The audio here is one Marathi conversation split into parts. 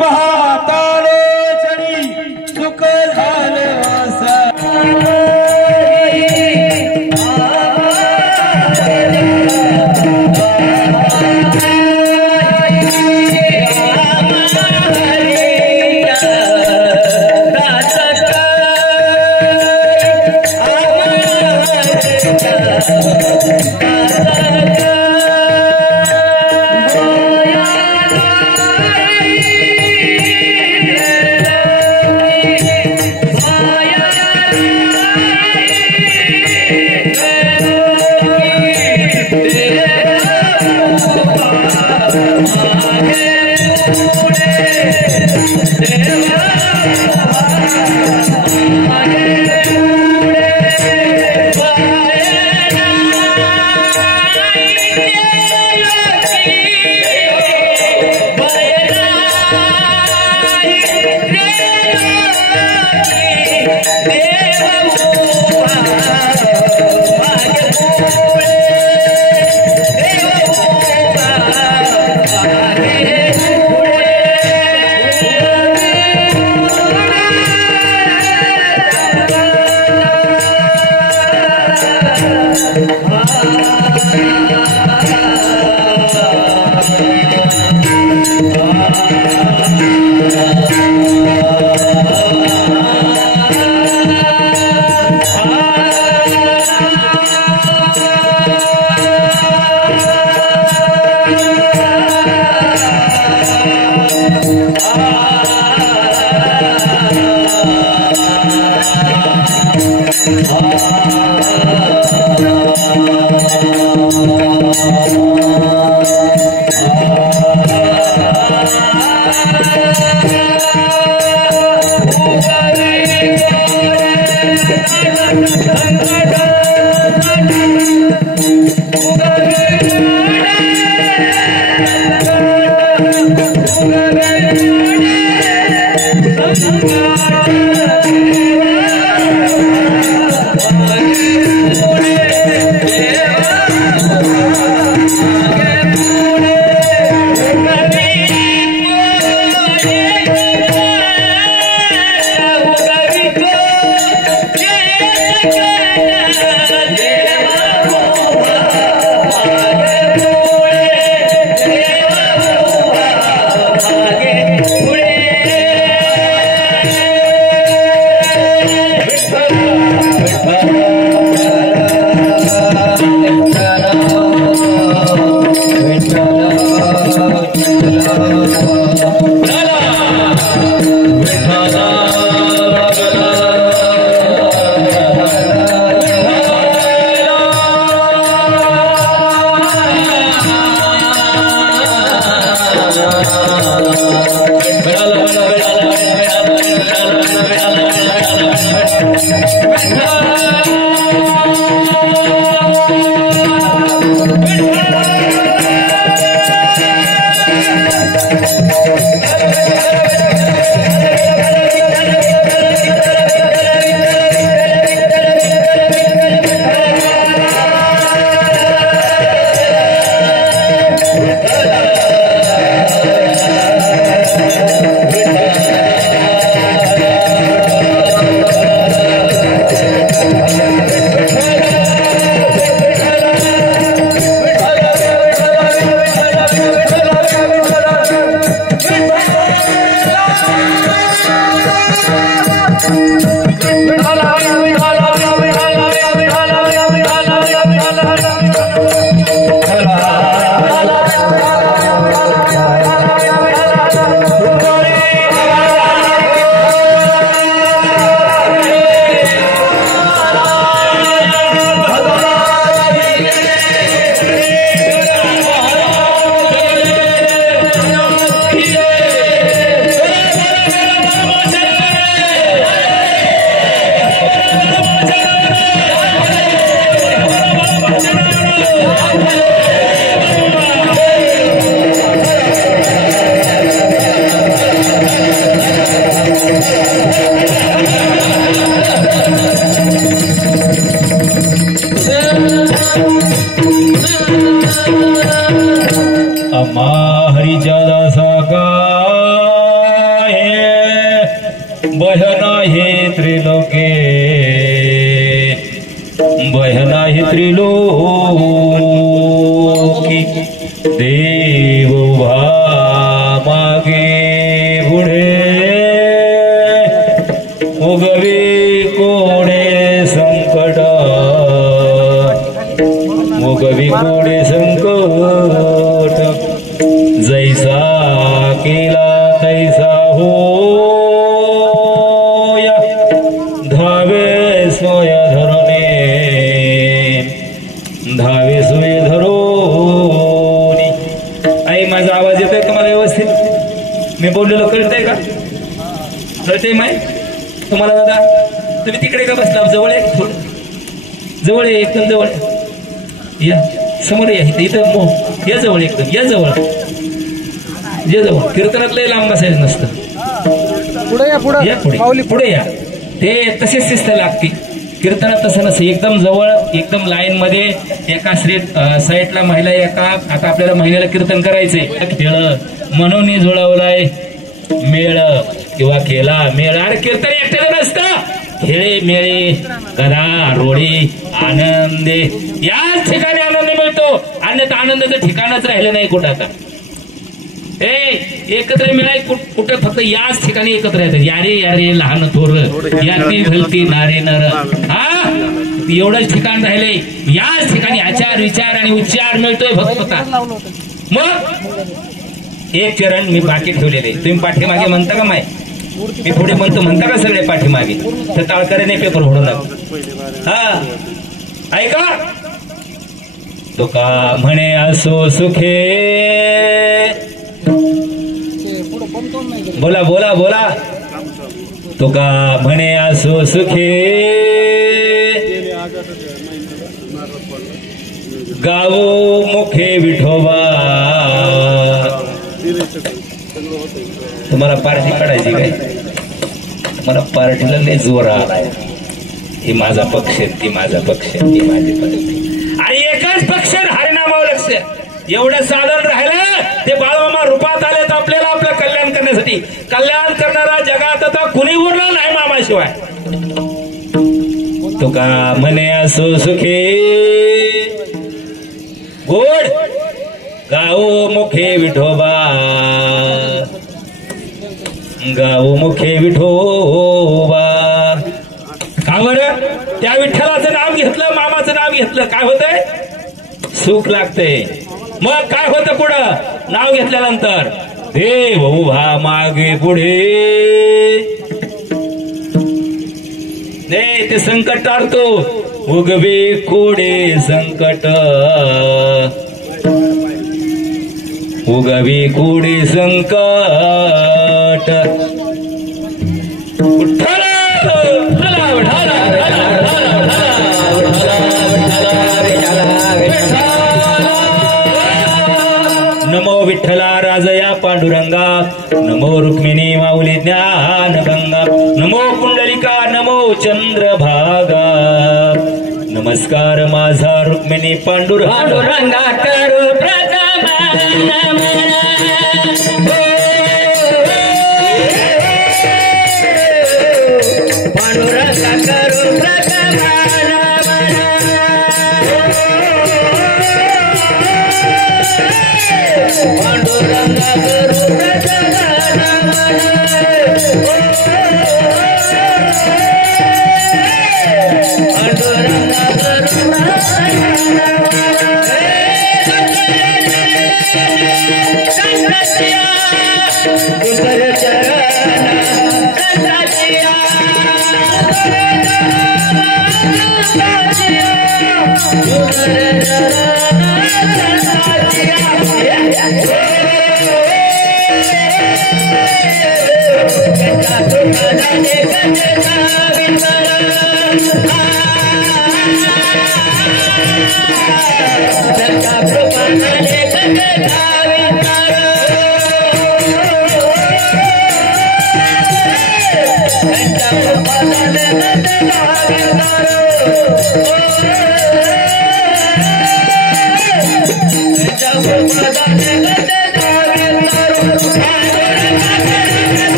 पाहतालो चढी सुख झालं असा अम्मा हरिचा दासा का देव उभा मागे पुढे उगवी कोडे संकट उगवी कोडे संकट जैसा केला तैसा होया धावे सोय धरणे धावे सोय धरोनी. आई माझा आवाज येतोय तुम्हाला व्यवस्थित? मी बोललेलं कळतंय का? कळतंय माय तुम्हाला? दादा तुम्ही तिकडे का बसला? जवळ आहे थोडं जवळ आहे एकदम जवळ या समोर या इथं या जवळ एकदम या जवळ या जवळ. कीर्तनात लय लांब बसायचं नसतं. पुढे या पुढे या पुढे पुढे या. ते तसेच शिस्त लागते. कीर्तनात तसं नसतं. एकदम जवळ एकदम लाईन मध्ये एका साईडला महिला एका. आता आपल्याला महिन्याला कीर्तन करायचंय. खेळ म्हणून जुळवलाय मेळ किंवा केला मेळ. अरे कीर्तन एकट्याला नसतं. खेळे मेळे गदा रोळी आनंदे याच ठिकाणी आनंद मिळतो. अन्यथा आनंदाचं ठिकाणच राहिलं नाही कुठं. आता एकत्र मिळाय कुठं फक्त याच ठिकाणी एकत्र येतात. यारे यारे लहान थोर याती भलती नारे नर. हा एवढंच ठिकाण राहिले. याच ठिकाणी आचार विचार आणि उच्चार मिळतोय फक्त. मग एक चरण मी बाकी ठेवलेले. तुम्ही पाठीमागे म्हणता का माय? मी पुढे म्हणतो म्हणता का सगळे पाठीमागे? तर टाळकऱ्याने पेपर होणार. हा ऐका. तो का म्हणे असो सुखे. बोला बोला बोला. तो का म्हणे असो सुखे गावो मुखे विठोबा. तुम्हाला पार्टी काढायची काय? तुम्हाला पार्टीला लय जोर आलाय. ही माझा पक्ष ती माझा पक्ष ती माझी पक्ष. आणि एकच पक्ष हरिनामावर लक्ष. एवढं साधन राहिलं ते बाळमामा रूपात आलेत आपल्याला आपलं कल्याण करण्यासाठी. कल्याण करणारा जगात आता कुणी उरला नाही मामाशिवाय. तो का म्हणे असो सुखे गोड गाओ मुखे विठोबा गाओ मुखे विठोबा. का बरं? त्या विठ्ठलाचं नाव घेतलं मामाचं नाव घेतलं काय होतंय? सुख लागतंय. मग काय होतं पुढं? नाव घेतल्यानंतर देव उभा मागे पुढे. ते संकट टाळतो. उगवे कोडे संकट उगवे कोडे संकट. नमो विठ्ठला राजया पांडुरंगा. नमो रुक्मिणी माऊली ज्ञान गंगा. नमो कुंडलिका नमो चंद्रभागा. नमस्कार माझा रुक्मिणी पांडुरंगा करू प्रथम पांडुरंगा करू प्रथम पांडुरंगा करू प्रथम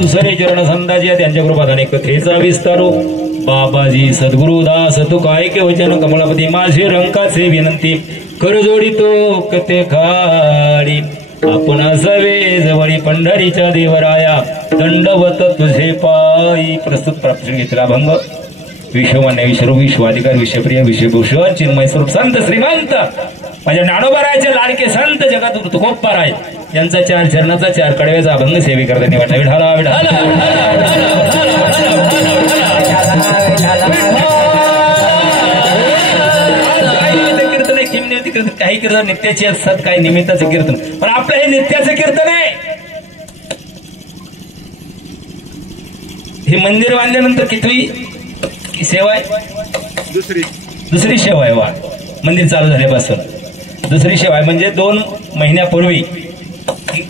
दुसरे चरण संताजी त्यांच्या कृपात अनेक कथेचा विस्तारो बाबाजी सद्गुरु दास तू काय के वचन कमलापती माझे रंकाचे विनंती कर जोडितो कथे खाडी आपण असावे जवळी पंढरीच्या देवराया दंडवत तुझे पायी. प्रस्तुत प्राप्त घेतला भंग विश्वमान्य विश्वरूप विश्वाधिकार विश्वप्रिय विश्वभूषण चिन्मय स्वरूप संत श्रीमंत माझ्या ज्ञानोबारायचे लाडके संत जगात तुकोप्पाराय यांचा चार चरणाचा चार कडव्याचा अभंग सेवे करताना वाटला विढाला विढाला कीर्तन काही कीर्तन नित्याचे असतात काही निमित्ताचे कीर्तन पण आपलं हे नित्याचं कीर्तन आहे. हे मंदिर बांधल्यानंतर किती सेवा आहे दुसरी सेवा आहे. वा मंदिर चालू झाल्यापासून दुसरी सेवा आहे म्हणजे 2 महिन्यापूर्वी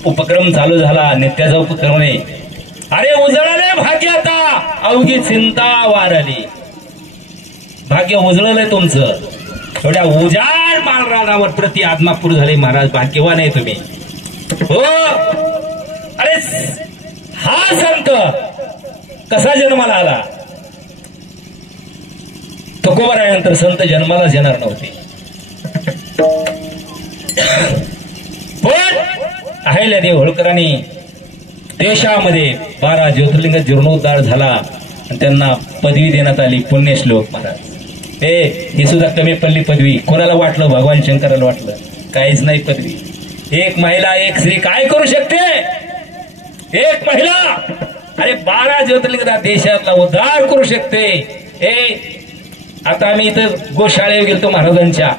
उपक्रम चालू झाला नित्याचा उपक्रम आहे. अरे उजळले भाग्य आता अवघी चिंता वारली. भाग्य उजळलंय तुमचं एवढ्या उजाड मालरानावर प्रति आत्मापूर झाले महाराज भाग्यवान आहे तुम्ही. हो अरे हा संत कसा जन्माला आला तुकोबारायानंतर संत जन्माला येणार नव्हते पण अहिल्यादेवी होळकरांनी देशामध्ये 12 ज्योतिर्लिंग जीर्णोद्धार झाला आणि त्यांना पदवी देण्यात आली पुण्यश्लोक महाराज. ही सुद्धा कमी पडली पदवी. कोणाला वाटलं भगवान शंकराला वाटलं काहीच नाही पदवी. एक महिला एक स्त्री काय करू शकते. एक महिला अरे 12 ज्योतिर्लिंग देशातला उद्धार करू शकते. आता आम्ही इथं गोशाळेवर गेलतो महाराजांच्या.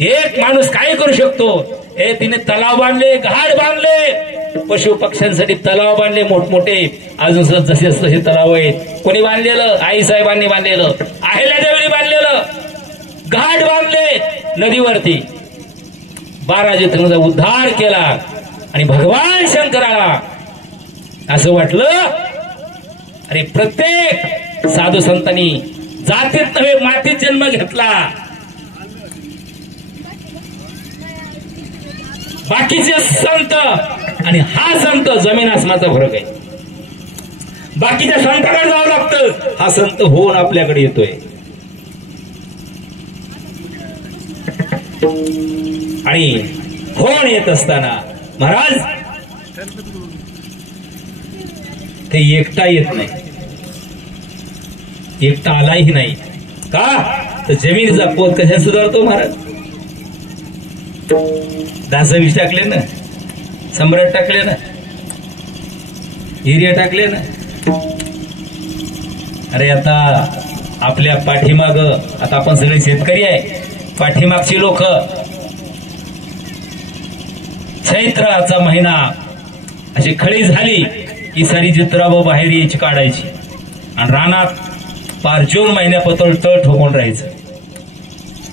एक माणूस काय करू शकतो. तिने तलाव बांधले घाट बांधले पशु पक्ष्यांसाठी तलाव बांधले मोठमोठे अजून जसे तसे तलाव आहेत. कोणी बांधलेलं आईसाहेबांनी बांधलेलं अहिल्यादेवीने बांधलेलं घाट बांधले नदीवरती 12 ज्योतिर्लिंगाचा उद्धार केला आणि भगवान शंकराला असं वाटलं अरे प्रत्येक साधू संतांनी जातीत नव्हे मातीत जन्म घेतला. बाकीचे संत आणि हा संत जमीन आसमानाचा फरक आहे. बाकीच्या संतांकडे जावं लागतं हा संत होऊन आपल्याकडे येतोय. आणि होऊन येत असताना महाराज ते एकटा येत नाही. एकटा आलाही नाही का तर जमिनीचा पोत कशा सुधारतो महाराज. 10-20 टाकले ना सम्राट टाकले ना युरिया टाकले ना. अरे आता आपल्या पाठीमाग आता आपण सगळे शेतकरी आहे. पाठीमागची लोक चैत्राचा महिना अशी खळी झाली की सारी चित्राव बाहेर यायची काढायची आणि रानात पार जून महिन्यापासून तळ ठोकून राहायचं.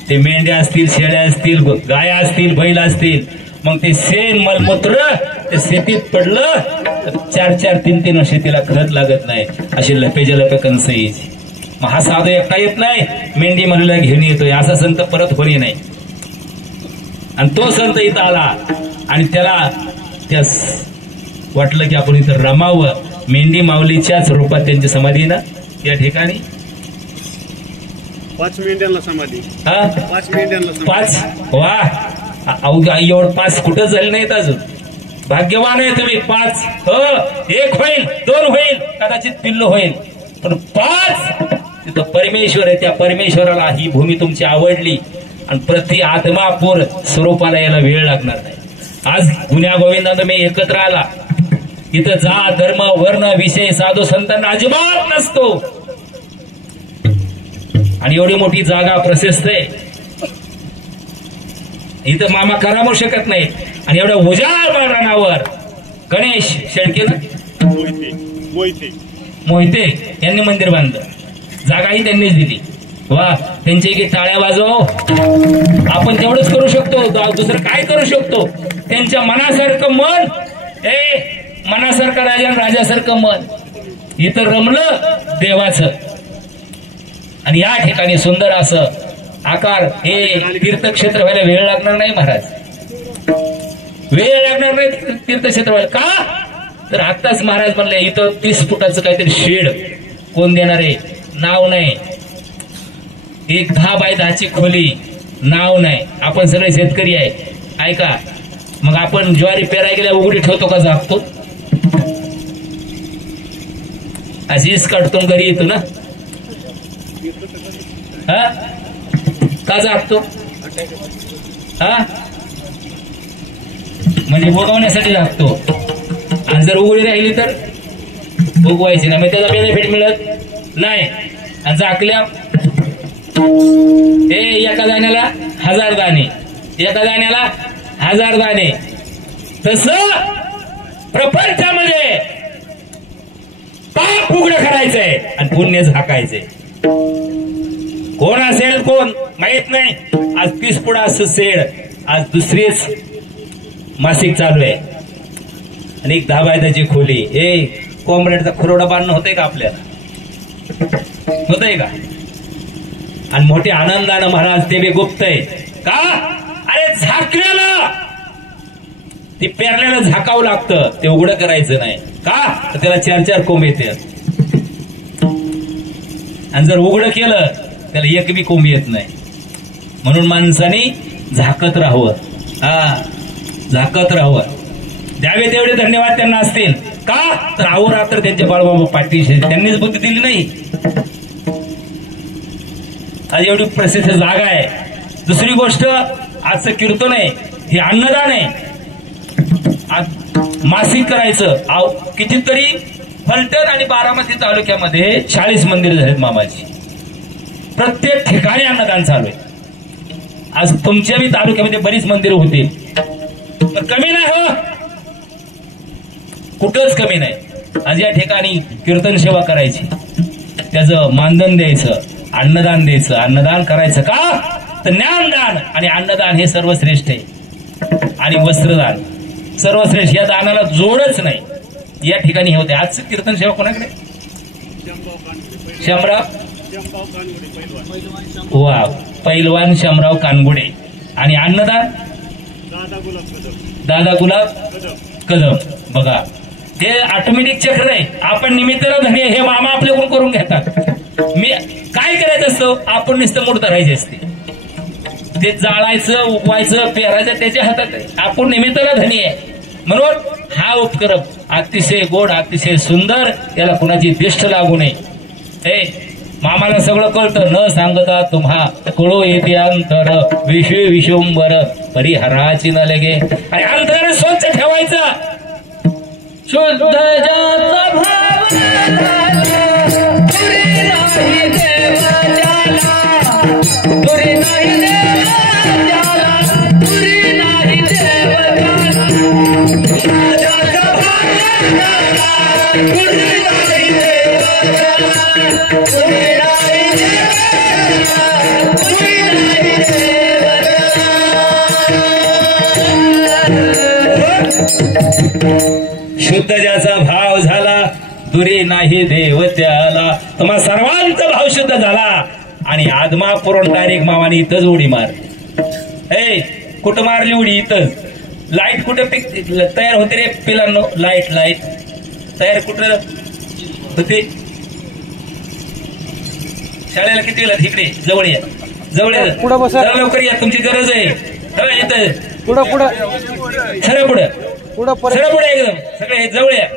ते मेंढ्या असतील शेळ्या असतील गाया असतील बैल असतील मग ते शेण मलमूत्र ते शेतीत पडलं तर 4-4, 3-3 वर्ष तिला खत लागत नाही. अशी लपेच्या लपे कंस यायची. मग हा साधू एकटा येत नाही मेंढी मलूला घेऊन येतोय असा संत परत होणे नाही. आणि तो संत इथं आला आणि त्याला त्या वाटलं की आपण इथं रमावं. मेंढी माऊलीच्याच रूपात त्यांची समाधी ना या ठिकाणी 5 मेंढ्यांना समाधी. 5 मेंढ्यांना 5 वा एवढं 5 कुठं झाले नाहीत अजून. भाग्यवान आहे तुम्ही. 5 1 होईल 2 होईल कदाचित पिल्ल होईल पण 5 तिथं परमेश्वर आहे. त्या परमेश्वराला ही भूमी तुमची आवडली आणि प्रति आत्मापूर स्वरूपाला याला वेळ लागणार नाही. आज गुन्ह्या गोविंदा तुम्ही एकत्र आला. इथं जात धर्म वर्ण विषय साधू संतांना अजिबात नसतो आणि एवढी मोठी जागा प्रशस्त आहे. इथं मामा करामू शकत नाही आणि एवढ्या उजाड रानावर गणेश शेळके मोहिते यांनी मंदिर बांधलं. जागाही त्यांनीच दिली. वा त्यांची की टाळ्या वाजव. आपण तेवढंच करू शकतो दुसरं काय करू शकतो. त्यांच्या मनासारखं मन मनासारखं राजा राजासारखं मन इथं रमलं देवाचं. आणि या ठिकाणी सुंदर असं आकार हे तीर्थक्षेत्र व्हायला वेळ लागणार नाही महाराज, वेळ लागणार नाही तीर्थक्षेत्र व्हायला. का तर आत्ताच महाराज म्हणले इथं 30 फुटाचं काहीतरी शेड कोण देणार आहे, नाव नाही. एक 10 बाय 10ची खोली, नाव नाही. आपण सगळे शेतकरी आहे. ऐका, मग आपण ज्वारी पेराय गेल्या उघडी ठेवतो का झाकतो? अशीच काढतो घरी येतो ना, हा का झाकतो? हा म्हणजे उगवण्यासाठी झाकतो. आणि जर उघडी राहिली तर उगवायची ना, मग त्याचा बेनिफिट मिळत नाही. आणि झाकल्या एका दाण्याला 1000 दाणे, एका दाण्याला 1000 दाणे. तस प्रपंचामध्ये पाप उघड करायचंय आणि पुण्य झाकायचंय. कोण असेल कोण माहित नाही. आज 30 पुढं असं सेड, आज दुसरीच मासिक चालू आहे आणि एक 10 बाय 10ची खोली. कोंबड्याचा खुरोडा बांधणं होतंय का आपल्याला? होतंय का? आणि मोठ्या आनंदानं महाराज ते बी गुप्त आहे का? अरे झाकलेलं ते पेरलेलं झाकावं लागतं, ते उघडं करायचं नाही. का तर त्याला 4-4 कोंब येते. आणि जर उघडं केलं त्याला एक बी कोंब येत नाही. म्हणून माणसाने झाकत राहावं. झाकत राहावं. द्यावे तेवढे धन्यवाद त्यांना असतील. का तर अहोरात्र त्यांच्या बाळबाबा पाठीशी त्यांनीच बुद्धी दिली नाही. आज एवढी प्रसिद्ध जागा आहे. दुसरी गोष्ट आजचं कीर्तन आहे, हे अन्नदान आहे. आज मासिक करायचं. कितीतरी फलटण आणि बारामती तालुक्यामध्ये 40 मंदिर झालेत मामाची. प्रत्येक ठिकाणी अन्नदान चालू आहे. आज तुमच्या बी तालुक्यामध्ये बरीच मंदिरं होतील, पण कमी नाही हो, कुठंच कमी नाही. आज या ठिकाणी कीर्तन सेवा करायची, त्याचं मानधन द्यायचं, अन्नदान द्यायचं. अन्नदान करायचं का तर ज्ञानदान आणि अन्नदान हे सर्वश्रेष्ठ आहे. आणि वस्त्रदान सर्वश्रेष्ठ. या दानाला जोडच नाही. या ठिकाणी हे होते. आजचं कीर्तन सेवा कोणाकडे? शामराव वा पैलवान शामराव कानगुडे. आणि अन्नदान दादा गुलाब कदम. बघा हे ऑटोमॅटिक चक्र आहे. आपण निमित्ताला धनी हे मामा आपल्याकडून करून घेतात. मी काय करायचं असतं, आपण नुसतं मूर्त राहायचे असते. ते जाळायचं, उगवायचं, पेरायचं त्याच्या हातात आहे. आपण निमित्ताला धनी आहे. म्हणून हा उपक्रम अतिशय गोड, अतिशय सुंदर. याला कुणाची दिष्ट लागू नये. मामाला सगळं कळतं, न सांगता तुम्हा कळो येते अंतर विश्व विश्वंबर परिहराची न लगे. आणि अंतर स्वच्छ ठेवायचं. शुद्ध जाचा भाव पुरी नाही देव जाला, पुरी नाही देव जाला, पुरी नाही देव जाला. शुद्ध जाचा भाव पुरी नाही देव जाला, पुरी नाही देव जाला, पुरी नाही देव जाला. शुद्ध ज्याचा भाव झाला दुरी नाही देव त्याला. तुम्हा सर्वांचा भाव शुद्ध झाला. आणि आदमा पुरण डायरेक्ट मामाने इथंच उडी मार. कुठं मारली उडी? इथंच. लाईट कुठं तयार होते रे पिलांनो? लाईट तयार कुठं होते? शाळेला किती वेळा? तिकडे जवळ या, जवळ या, लवकर या, तुमची गरज आहे. इथं पुढं खरं पुढं पुढे एकदम सगळे हे जवळ या.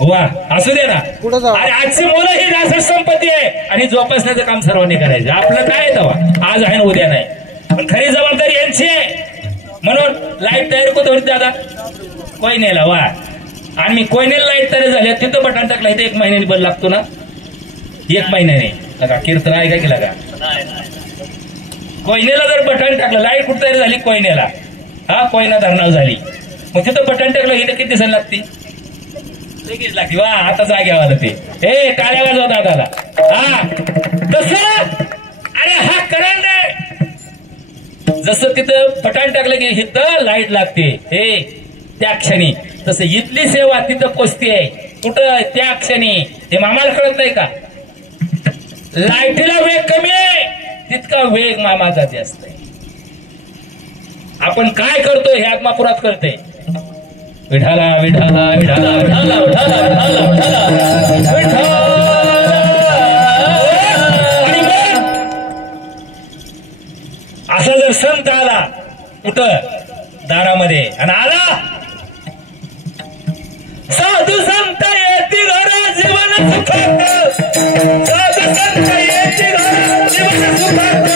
वा असू दे ना. आणि आजची मुलं ही राष्ट्र संपत्ती आहे आणि जोपासण्याचं काम सर्वांनी करायचं. आपलं काय तेव्हा आज आहे ना उद्या नाही, पण खरी जबाबदारी यांची आहे. म्हणून लाईट तयार होत होती दादा कोयनेला. वा आणि मी कोयनेला लाईट तयार झाल्या तिथं बटन टाकलं. इथे 1 महिन्याने बल लागतो ना, 1 महिन्याने. लगा कीर्तन आहे का की लगा कोयनेला जर बटन टाकलं, लाईट कुठं तयार झाली? कोयनेला. कोयना धरणावर झाली. मग तिथं बटन टाकलं, इथं किती दिसायला लागते? लगेच लागते. वा आता जाग्यावर ते काळ्या वाजव दादाला. तस अरे हा करंट आहे. जसं तिथं बटन टाकलं की इथं लाईट लागते. त्या क्षणी, तसं इथली सेवा तिथं पोचते कुठं त्या क्षणी. हे मामाला कळत नाही का? लाईटीला वेग कमी आहे तितका वेग मामाचा जास्त आहे. आपण काय करतोय हे आत्मापुरात कळतंय. विठाला विठाला विठाला विठाला विठाला विठाला असा जर संत आला कुठं दारामध्ये आणि आला साधू संत येती घर जीवन सुखात, साधू संत येती घर जीवन सुखात,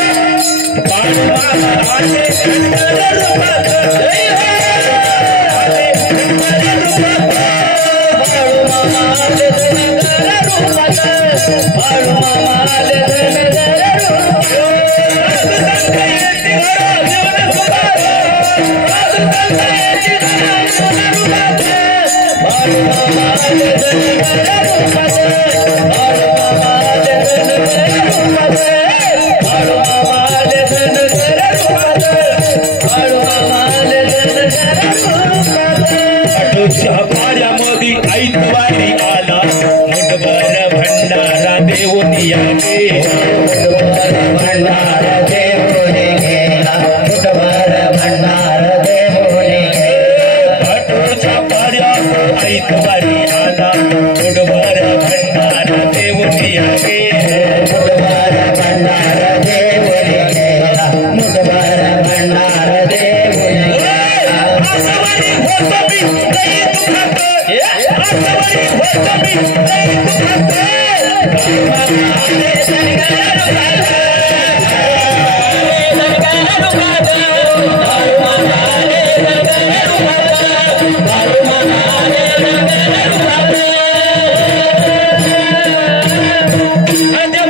कार्यामध्ये ऐकवारी आला मुठभर भंडारा देऊनी यावे, भंडारा देऊनी गेला, मुठभर भंडारा देऊनी गेला. भटूरच्या कार्यात ऐकवारी आला मुठभर भंडारा देऊनी यावे, मुठभर भंडारा देऊनी गेला, मुठभर भंडारा देऊनी गेला.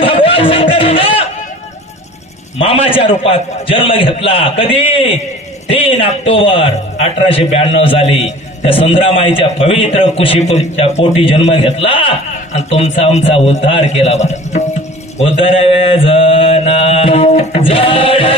भगवान शंकरानं मामाच्या रूपात जन्म घेतला. कधी? 3 ऑक्टोबर 1892 साली त्या सुंदरामाईच्या पवित्र कुशीच्या पोटी जन्म घेतला आणि तुमचा आमचा उद्धार केला. बरं उद्धार जना जड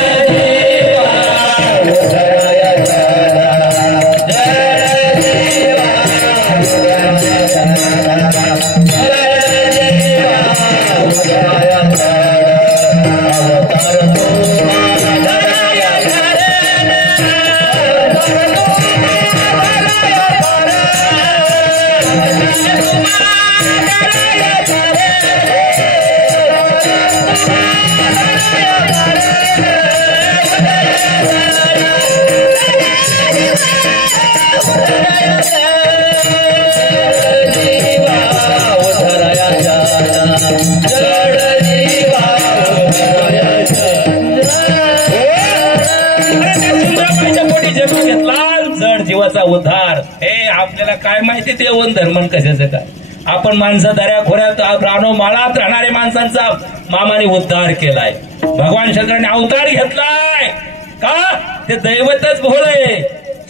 जीवाचा उद्धार. हे आपल्याला काय माहिती देवन धर्मन कशाचं काय. आपण माणसं दऱ्या खोऱ्यात रानो माळात राहणाऱ्या माणसांचा मामाने उद्धार केलाय. भगवान शंकराने अवतार घेतलाय का? ते दैवतच भोळे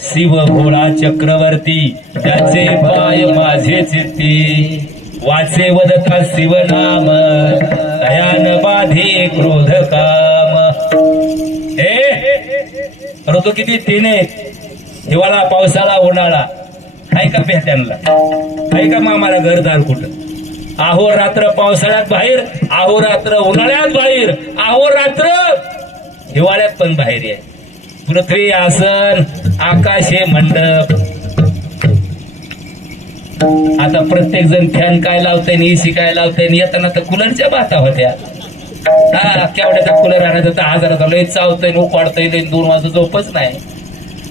शिव भोळा चक्रवर्ती, त्याचे पाय माझे चित्ती, वाचे वदता शिवनाम, दयान बाधे क्रोध काम. ऋतू किती 3 आहेत. हिवाळा, पावसाळा, उन्हाळा. आहे का पेहत्यांना? आहे का मामाला घरदार कुठं? अहोरात्र पावसाळ्यात बाहेर, अहोरात्र उन्हाळ्यात बाहेर, अहोरात्र हिवाळ्यात पण बाहेर आहे. पृथ्वी आसन, आकाश हे मंडप. आता प्रत्येक जण फॅन काय लावतंय, एसी काय लावतंय. येताना तर कूलरच्या बाता होत्या. केवढ्याचा कूलर आणायचा 10,000चा लय चावतोय, उपाडतोय, 2 वाजता झोपच नाही.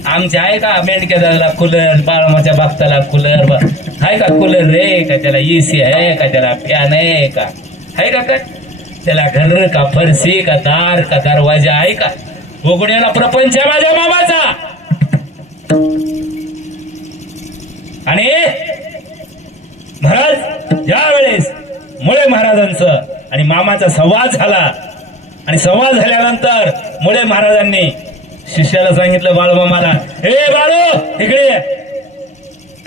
आमच्या आहे का मेंढक्या दादाला कूलर, बाळमाच्या बागताला कूलर आहे का? कूलर रे का? त्याला एसी आहे का? त्याला फॅन आहे का? आहे का? काय त्याला घर का? फरशी का? दार का? दरवाजा आहे का? उघड्याला प्रपंच माझ्या मामाचा. आणि महाराज ज्या वेळेस मुळे महाराजांचं आणि मामाचा संवाद झाला आणि संवाद झाल्यानंतर मुळे महाराजांनी शिष्याला सांगितलं बाळूमामाला, हे बाळू इकडे ये,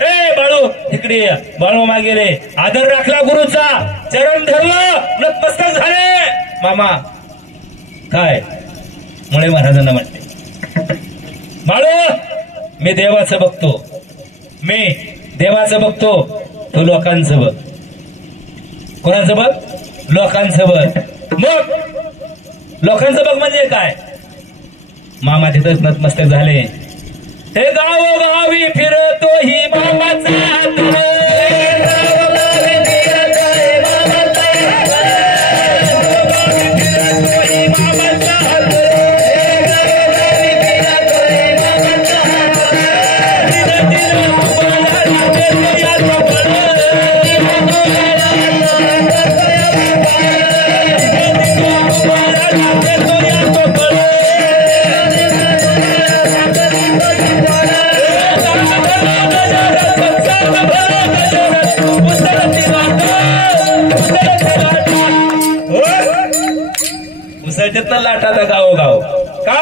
ए बाळू इकडे ये. बाळूमामा गेले, आदर राखला गुरुचा, चरण धरलं, नतमस्तक झाले. मामा काय मुळे महाराजांना म्हणते, बाळू मी देवाचं बघतो, मी देवाचं बघतो, तो लोकांचं बघ. कोणाचं बघ? लोकांचं बघ. मग लोकांचं बघ म्हणजे काय? मामा तिथंच नतमस्तक झाले. हे गावोगावी फिरतो ही मामाचा हात. लाटाचा गावोगाव का?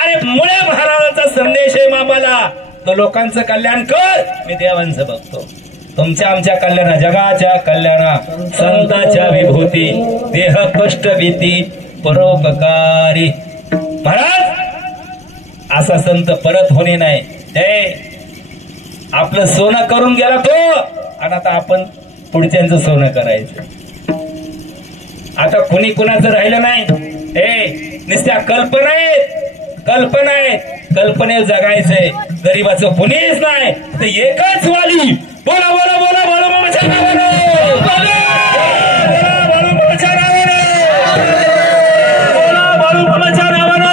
अरे मुळे महाराजांचा संदेश आहे मामाला, तो लोकांचं कल्याण कर, मी देवांचं बघतो. तुमच्या आमच्या कल्याणा, जगाच्या कल्याणा, संतांच्या विभूती, देह कष्ट भीती परोपकारी. महाराज असा संत परत होणे नाही. आपलं सोनं करून गेला तो, आणि आता आपण पुढच्यांचं सोनं करायचं. आता कुणी कुणाचं राहिलं नाही. नुसत्या कल्पना आहेत, कल्पनेत जगायचंय. गरीबाचं कुणीच नाही, तर एकच वाली. बोला बोला बोला बोला मामाच्या नावानं, बोला मामाच्या नावानं, बोला मामाच्या नावानं.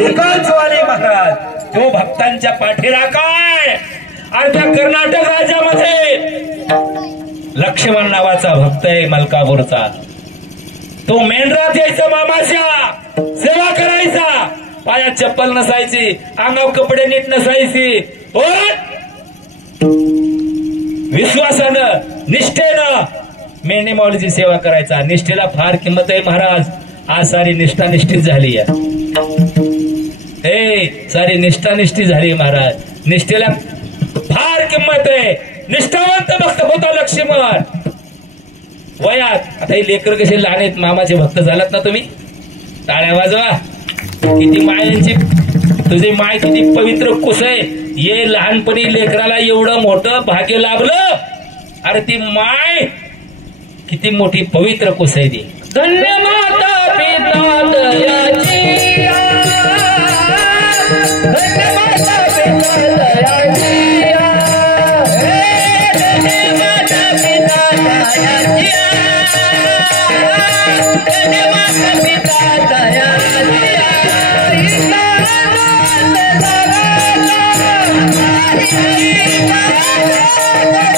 एकच वाली महाराज, तो भक्तांच्या पाठीला काय. आणि त्या कर्नाटक राज्यामध्ये लक्ष्मण नावाचा भक्त आहे मलकापूरचा. तो मेंढरात यायचा, मामाच्या सेवा करायचा. पायात चप्पल नसायची, अंगावर कपडे नीट नसायची. विश्वासानं, निष्ठेनं मेंढी माऊलीची सेवा करायचा. निष्ठेला फार किंमत आहे महाराज. आज सारी निष्ठा निष्ठित झाली आहे. सारी निष्ठा निष्ठित झाली महाराज. निष्ठेला फार किंमत आहे. निष्ठावंत भक्त होता लक्ष्मण वयात. आता हे लेकर कसे लहान आहेत, मामाचे भक्त झालात ना तुम्ही. टाळ्या वाजवा. किती मायांची तुझी माय किती पवित्र कुस आहे. ये लहानपणी लेकराला एवढं मोठं भाग्य लाभलं. अरे ती माय किती मोठी पवित्र कुस आहे ती. धन्य माता पिता दयाची, धन्य माता पिता दयाची, धन्य माता पिता दयाची, धन्य माता पिता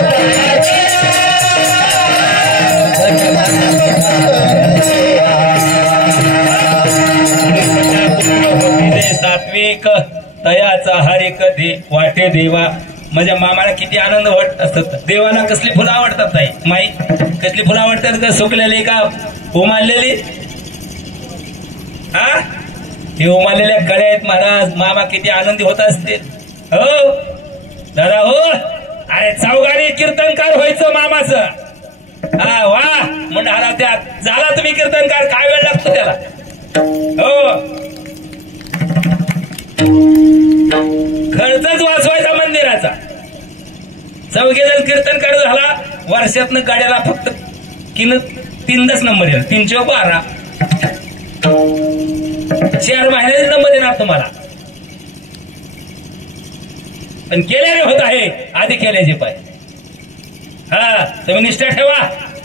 दयाची. सात्विक तयाचा हरी कधी वाटे देवा. माझ्या मामाला किती आनंद वाटत असतात. देवाला कसली फुलं आवडतात ताई माई? कसली फुलं आवडतात का? सुकलेली का उमालेली? हा, ती उमालेल्या कळ्या आहेत महाराज. मामा किती आनंदी होत असतील. हो दादा हो. अरे चौघाने कीर्तनकार व्हायचं मामाचं. हा वा म्हणा त्यात झाला तुम्ही कीर्तनकार. काय वेळ लागतो त्याला? हो, खर्चच वाचवायचा मंदिराचा. चौघेजण कीर्तनकार झाला. वर्षातनं गाड्याला फक्त 3च नंबर येणार. 3/12 4 महिन्याचे नंबर येणार तुम्हाला. पण केल्याने होत आहे आधी केल्याचे पाय. हा तुम्ही निष्ठा ठेवा.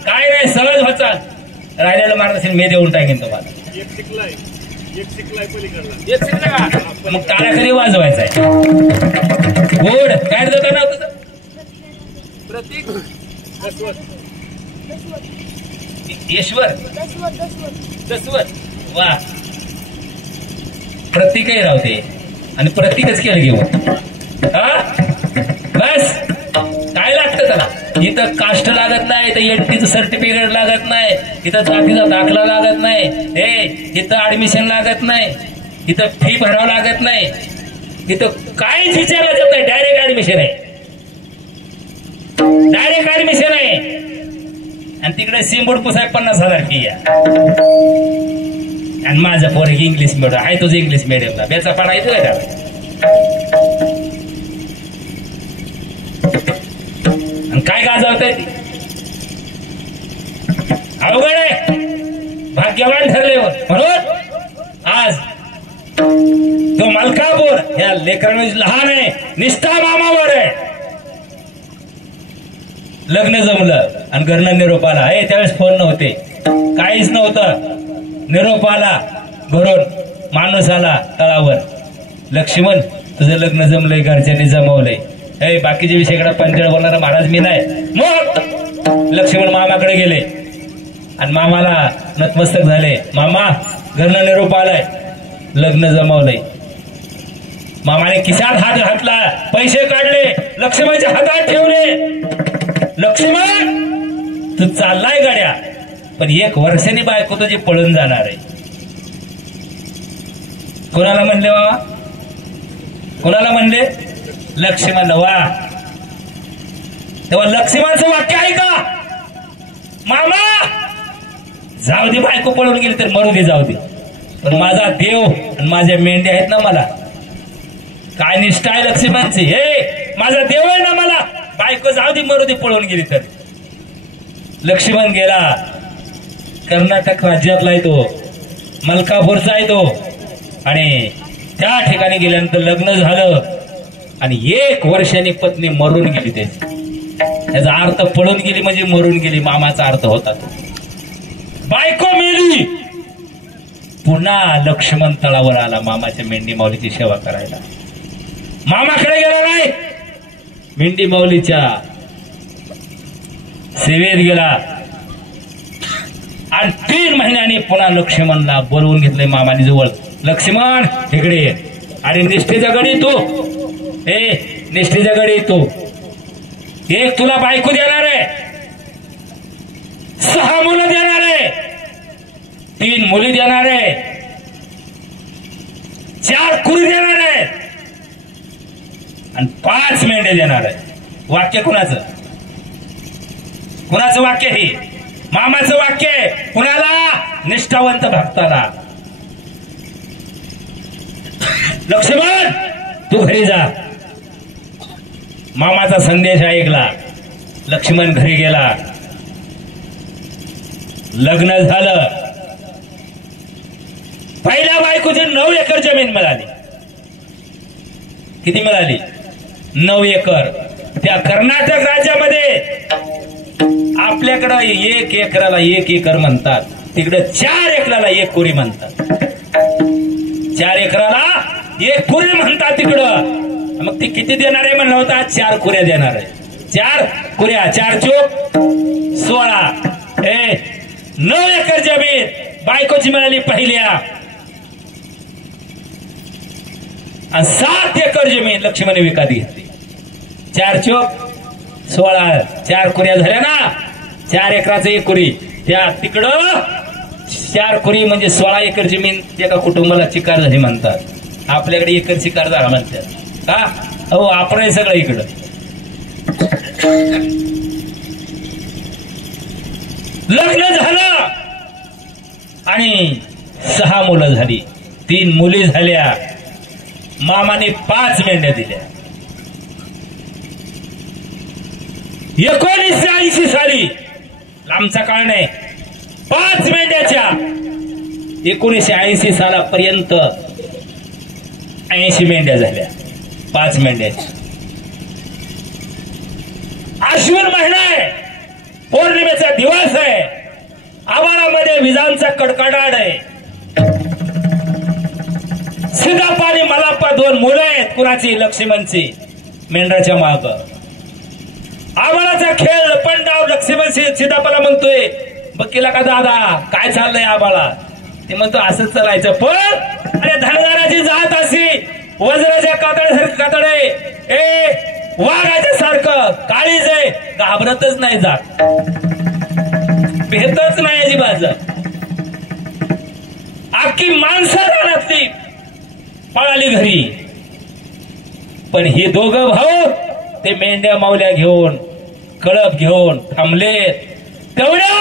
काय नाही सहज व्हाचाल. राहिलेलं मार्गदर्शन मी देऊन टाकेन तुम्हाला. एक शिकला का? मग टाळ्या कधी वाजवायचा आहे. गोड काय देता नाव तुझं? प्रतीक ईश्वर दसवत. वा प्रतीकही राहते आणि प्रतीकच केलं घेऊ. हा बस काय लागतं त्याला? इथं कास्ट लागत नाही, इथं एनटीचं सर्टिफिकेट लागत नाही, इथं जातीचा दाखला लागत नाही, इथं ऍडमिशन लागत नाही, इथं फी भरावं लागत नाही, इथं काहीच विचारलं जात नाही. डायरेक्ट ऍडमिशन आहे, डायरेक्ट ऍडमिशन आहे. आणि तिकडे सिंबूड पुसाय 50,000 फी आहे. आणि माझं पोर इंग्लिश मिडियम आहे, तुझं इंग्लिश मिडियमला बेचा पडायचं का? आणि काय गाजवतंय ती? अवघड आहे. भाग्यवान ठरले म्हणून आज तो मलकापूर ह्या लेकरांना लहान आहे, निष्ठा मामावर आहे. लग्न जमलं आणि घरनं निरोप आला. त्यावेळेस फोन नव्हते, काहीच नव्हतं. निरोप आला घरून, माणूस आला तळावर, लक्ष्मण तुझं लग्न जमलंय, घरच्यांनी जमवलंय. बाकीच्या विषयाकडे पंचायत बोलणारा महाराज मी नाही. मग लक्ष्मण मामाकडे गेले आणि मामाला नतमस्तक झाले. मामा घरनं निरोप आलाय, लग्न जमवलंय. मामाने खिशात हात घातला, पैसे काढले, लक्ष्मणच्या हातात ठेवले. लक्ष्मण तू चाललाय गाड्या, पण 1 वर्षांनी बायको तुझी पळून जाणार आहे. कोणाला म्हणले बाबा? कोणाला म्हणले? लक्ष्मण. वा, तेव्हा लक्ष्मणाचं वाक्य आहे का? मामा जाऊ दे, बायको पळून गेली तर मरू दे, जाऊ दे, पण माझा देव आणि माझ्या मेंढ्या आहेत ना, मला काय निष्ठा आहे लक्ष्मणची. माझा देव आहे ना, मला बायको जाऊ दे, मरू दे, पळून गेली तर. लक्ष्मण गेला. कर्नाटक राज्यातला आहे तो, मलकापूरचा आहे तो. आणि त्या ठिकाणी गेल्यानंतर लग्न झालं आणि 1 वर्षांनी पत्नी मरून गेली. त्याचा अर्थ पळून गेली म्हणजे मरून गेली, मामाचा अर्थ होता तो. बायको मेली. पुन्हा लक्ष्मण तळावर आला मामाच्या मेंढी माऊलीची सेवा करायला. मामाकडे गेला नाही, मेंढी माऊलीच्या सेवेत गेला. आणि 3 महिन्यांनी पुन्हा लक्ष्मणला बोलवून घेतलंय मामानी जवळ. लक्ष्मण इकडे ये. अरे निष्ठेचा गडी तू, निष्ठेचा गडी तू. एक तुला बायको देणार आहे, 6 मुलं देणार आहे, 3 मुली देणार आहे, 4 कुरी देणार आहे आणि 5 मेंढे देणार आहे. वाक्य कुणाचं? कुणाचं वाक्य हे? मामाचं वाक्य आहे. कुणाला? निष्ठावंत भक्ताला. लक्ष्मण तू घरी जा. मामाचा संदेश ऐकला. लक्ष्मण घरी गेला. लग्न झालं. पहिल्या बायकोची 9 एकर जमीन मिळाली. किती मिळाली? 9 एकर. त्या कर्नाटक राज्यामध्ये आपल्याकडं 1 एकराला 1 एकर म्हणतात, तिकडे 4 एकराला 1 कुरी म्हणतात. 4 एकराला 1 कुरी म्हणतात तिकडं. मग ती किती देणार आहे म्हणलं होता? 4 कुऱ्या देणार आहे. 4 कुऱ्या, 4 चोक 16. 9 एकर जमीन बायकोची मिळाली पहिल्या. आणि 7 एकर जमीन लक्ष्मण विकत घेतली. 4 चोक 16, 4 कुऱ्या झाल्या ना. 4 एकराचं 1 कुरी. त्या तिकडं 4 कुरी म्हणजे 16 एकर जमीन एका कुटुंबाला चिकार झाली म्हणतात. आपल्याकडे एकर चिकार झाला म्हणतात का? हो, आपण सगळं इकडं. लग्न झालं आणि 6 मुलं झाली, 3 मुली झाल्या. मामाने 5 मेंढ्या दिल्या. 1980 साली, लांबचा काळ नाही, 5 मेंढ्याच्या 1980 सालापर्यंत 80 मेंढ्या झाल्या. 5 मेंढ्याच्या. आश्विन महिना आहे, पौर्णिमेचा दिवस आहे, आभाळामध्ये विजांचा कडकडाट आहे. सिद्धाप्पा आणि मल्लाप्पा 2 मुलं आहेत. कुणाची? लक्ष्मणची. मेंढराच्या माग आबाळाचा खेळ लपंडाव. लक्ष्मण सिद्धाप्पाला म्हणतोय, बकीला का दादा काय चाललंय आबाळा? ते म्हणतो असंच चालायचं. पण अरे धनगराची जात अशी वज्राच्या कातड्यासारखी कातडे. वाघाच्या सारखं काळीज आहे, घाबरतच नाही जात, भेटच नाही अजिबात. अख्खी माणसं रानातली पळाली घरी. पण ही दोघं भाऊ ते मेंढ्या मावल्या घेऊन कळप घेऊन थांबले. तेवढ्या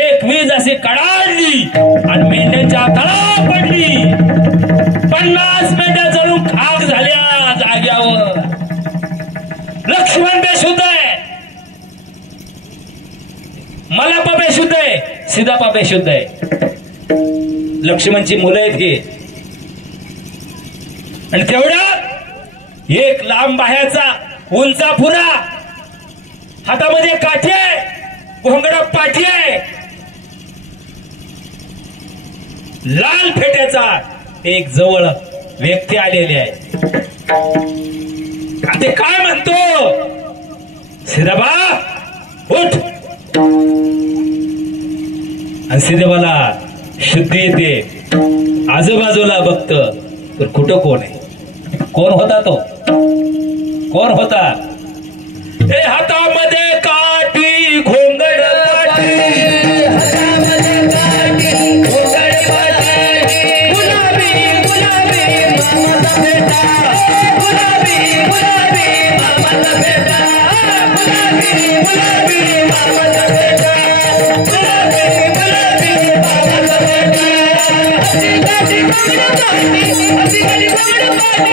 एक वीज अशी कडाडली आणि मेंढ्यांच्या तळावर पडली. 50 मेंढ्या जळून खाक झाल्या जाग्यावर. लक्ष्मण बेशुद्ध आहे, मल्लप्पा बेशुद्ध आहे, सिद्धप्पा बेशुद्ध आहे. लक्ष्मणची मुलं आहेत हे. आणि तेवढा एक लांब बाह्याचा उंचा फुरा, हातामध्ये काठी आहे, घोंगडा पाठी आहे, लाल फेट्याचा एक जवळ व्यक्ती आलेली आहे. ते काय म्हणतो, सिद्धबा उठ. आणि सिद्धबाला शुद्धी येते. आजूबाजूला बघत तर कुठं कोण आहे. कोण होता तो, कोण होता. हे हातामध्ये काठी घोंगड पाठी, हातामध्ये काठी घोंगड पाठी, गुलाबी गुलाबी मामाचा बेटा, गुलाबी गुलाबी मामाचा बेटा, गुलाबी गुलाबी मामाचा बेटा, गुलाबी गुलाबी मामाचा बेटा. हसी गाठी घोंगड पाठी, हसी गाठी घोंगड पाठी,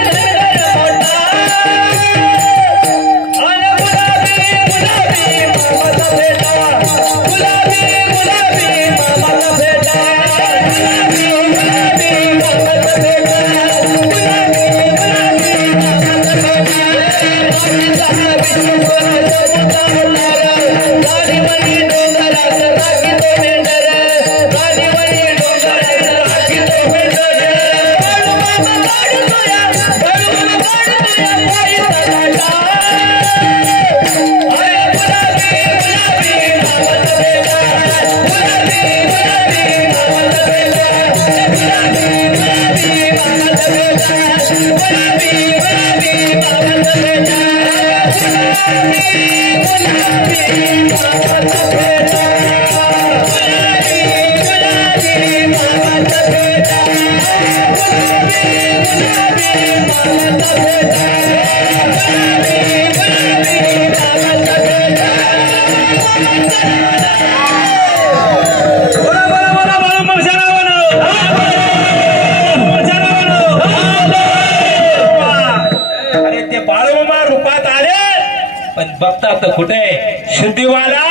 बघतात कुठे शुद्धीवाला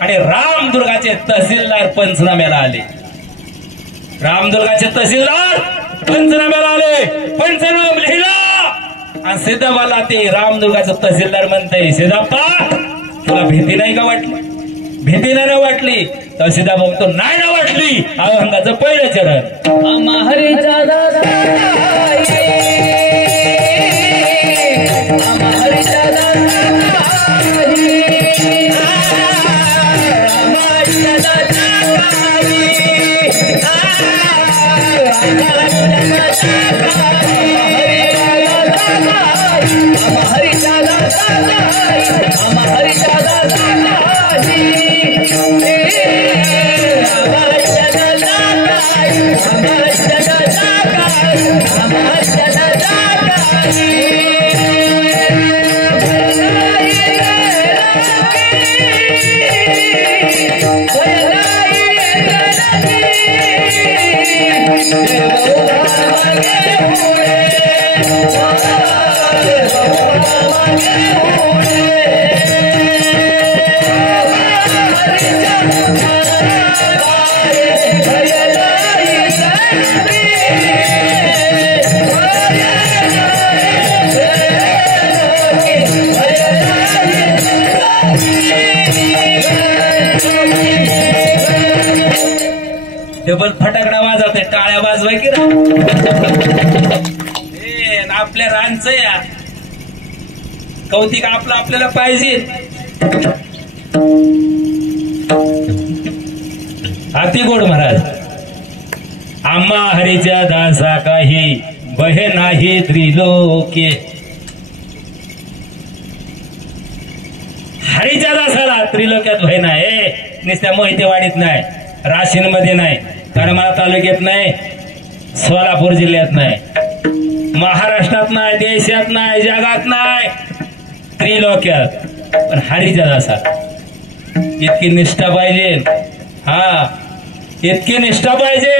आणि रामदुर्गाचे तहसीलदार पंचनाम्याला आले. रामदुर्गाचे तहसीलदार पंचनाम्याला आले. पंचनामा लिहिला आणि सिद्धबाला ते रामदुर्गाचं तहसीलदार म्हणते, सिद्धप्पा तुला भीती नाही का वाटली, भीती नाही वाटली. तर सिद्धप्पा म्हणतो नाही ना वाटली. अभंगाचं पहिलं चरण डबल फटाकडा वाजवते, टाळ्या वाजवाय की आपल्या रानचं या कौतिक आपलं आपल्याला पाहिजे. हाती गोड महाराज. आम्हा हरीच्या दासा काही बहे नाही त्रिलोके. मला त्रिलोक्यात व्हाय नाही, नुसत्या मोहितेवाडीत नाही, राशीन मध्ये नाही, करमाळा तालुक्यात नाही, सोलापूर जिल्ह्यात नाही, महाराष्ट्रात नाही, देशात नाही, जगात नाही, त्रिलोक्यात. पण हरीच्या दासात इतकी निष्ठा पाहिजे. हा, इतकी निष्ठा पाहिजे.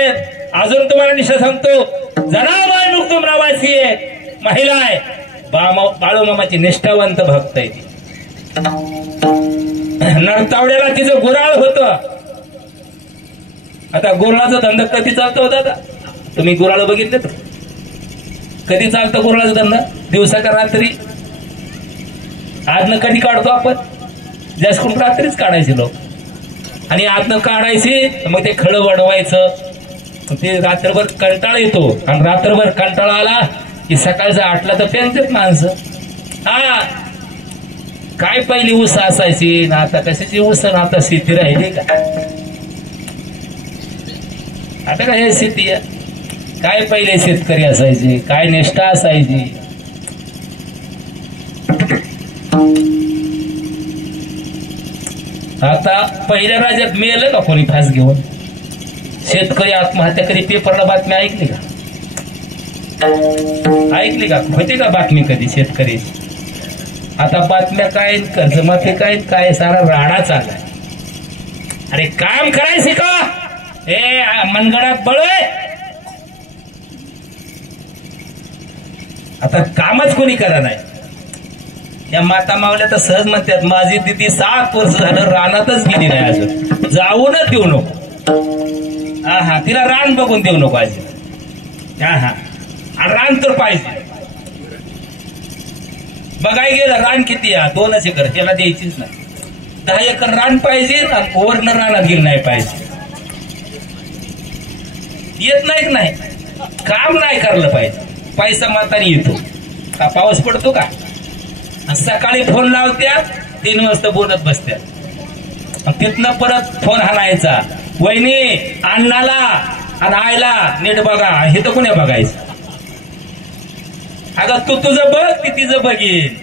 अजून तुम्हाला निष्ठा सांगतो. जनाबाई मुक्तुम नावाची महिला आहे, बाळूमामाची निष्ठावंत भक्त आहे. नरतावड्याला तिचं गुराळ होतं. आता गुराळाचा धंदा कधी चालतो दादा? तुम्ही गुराळ बघितले? कधी चालतं गुराळाचा धंदा? दिवसा का रात्री? आजनं कधी काढतो आपण? जास्त करून रात्रीच काढायचे लोक. आणि आजनं काढायचे मग ते खळं वाढवायचं. ते रात्रभर कंटाळा येतो. आणि रात्रभर कंटाळा आला की सकाळचा 8ला तर पेनतेच माणसं. हा, काय पहिली ऊस असायची ना आता कशाची ऊस ना आता शेती राहिली का? आता काय शेती आहे? काय पहिले शेतकरी असायचे, काय निष्ठा असायची. आता पहिल्या राज्यात मिळालं का कोणी फास घेऊन? शेतकरी आत्महत्या करी पेपरला बातमी ऐकली का? ऐकली का? होते का बातमी कधी शेतकरी? आता बातम्या काय, कर्जमाफी काय, काय सारा राडा चाललाय. अरे काम करायचे का? ए मनगडात बळय. आता कामच कोणी करा नाही. या माता मावल्या तर सहज म्हणतात, माझी दिदी 7 वर्ष झालं रानातच गेली नाही अजून. जाऊनच देऊ नको. हा, तिला रान बघून देऊ नको अजून. हा, रान तर पाहिजे. बघाय गेलं रान किती आहे? 2 एकर. त्याला द्यायचीच नाही. 10 एकर रान पाहिजे आणि ओरनं रानात गेलं नाही पाहिजे. येत नाही, काम नाही करलं पाहिजे. पैसा मातानी येतो का? पाऊस पडतो का? सकाळी फोन लावत्या, 3 वाजता बोलत बसत्या. तिथनं परत फोन हाणायचा, वहिनी अण्णाला आणि आईला नीट बघा. हे तर कोणी बघायचं? अगं तू तुझं बघ, ती तिचं बघीन.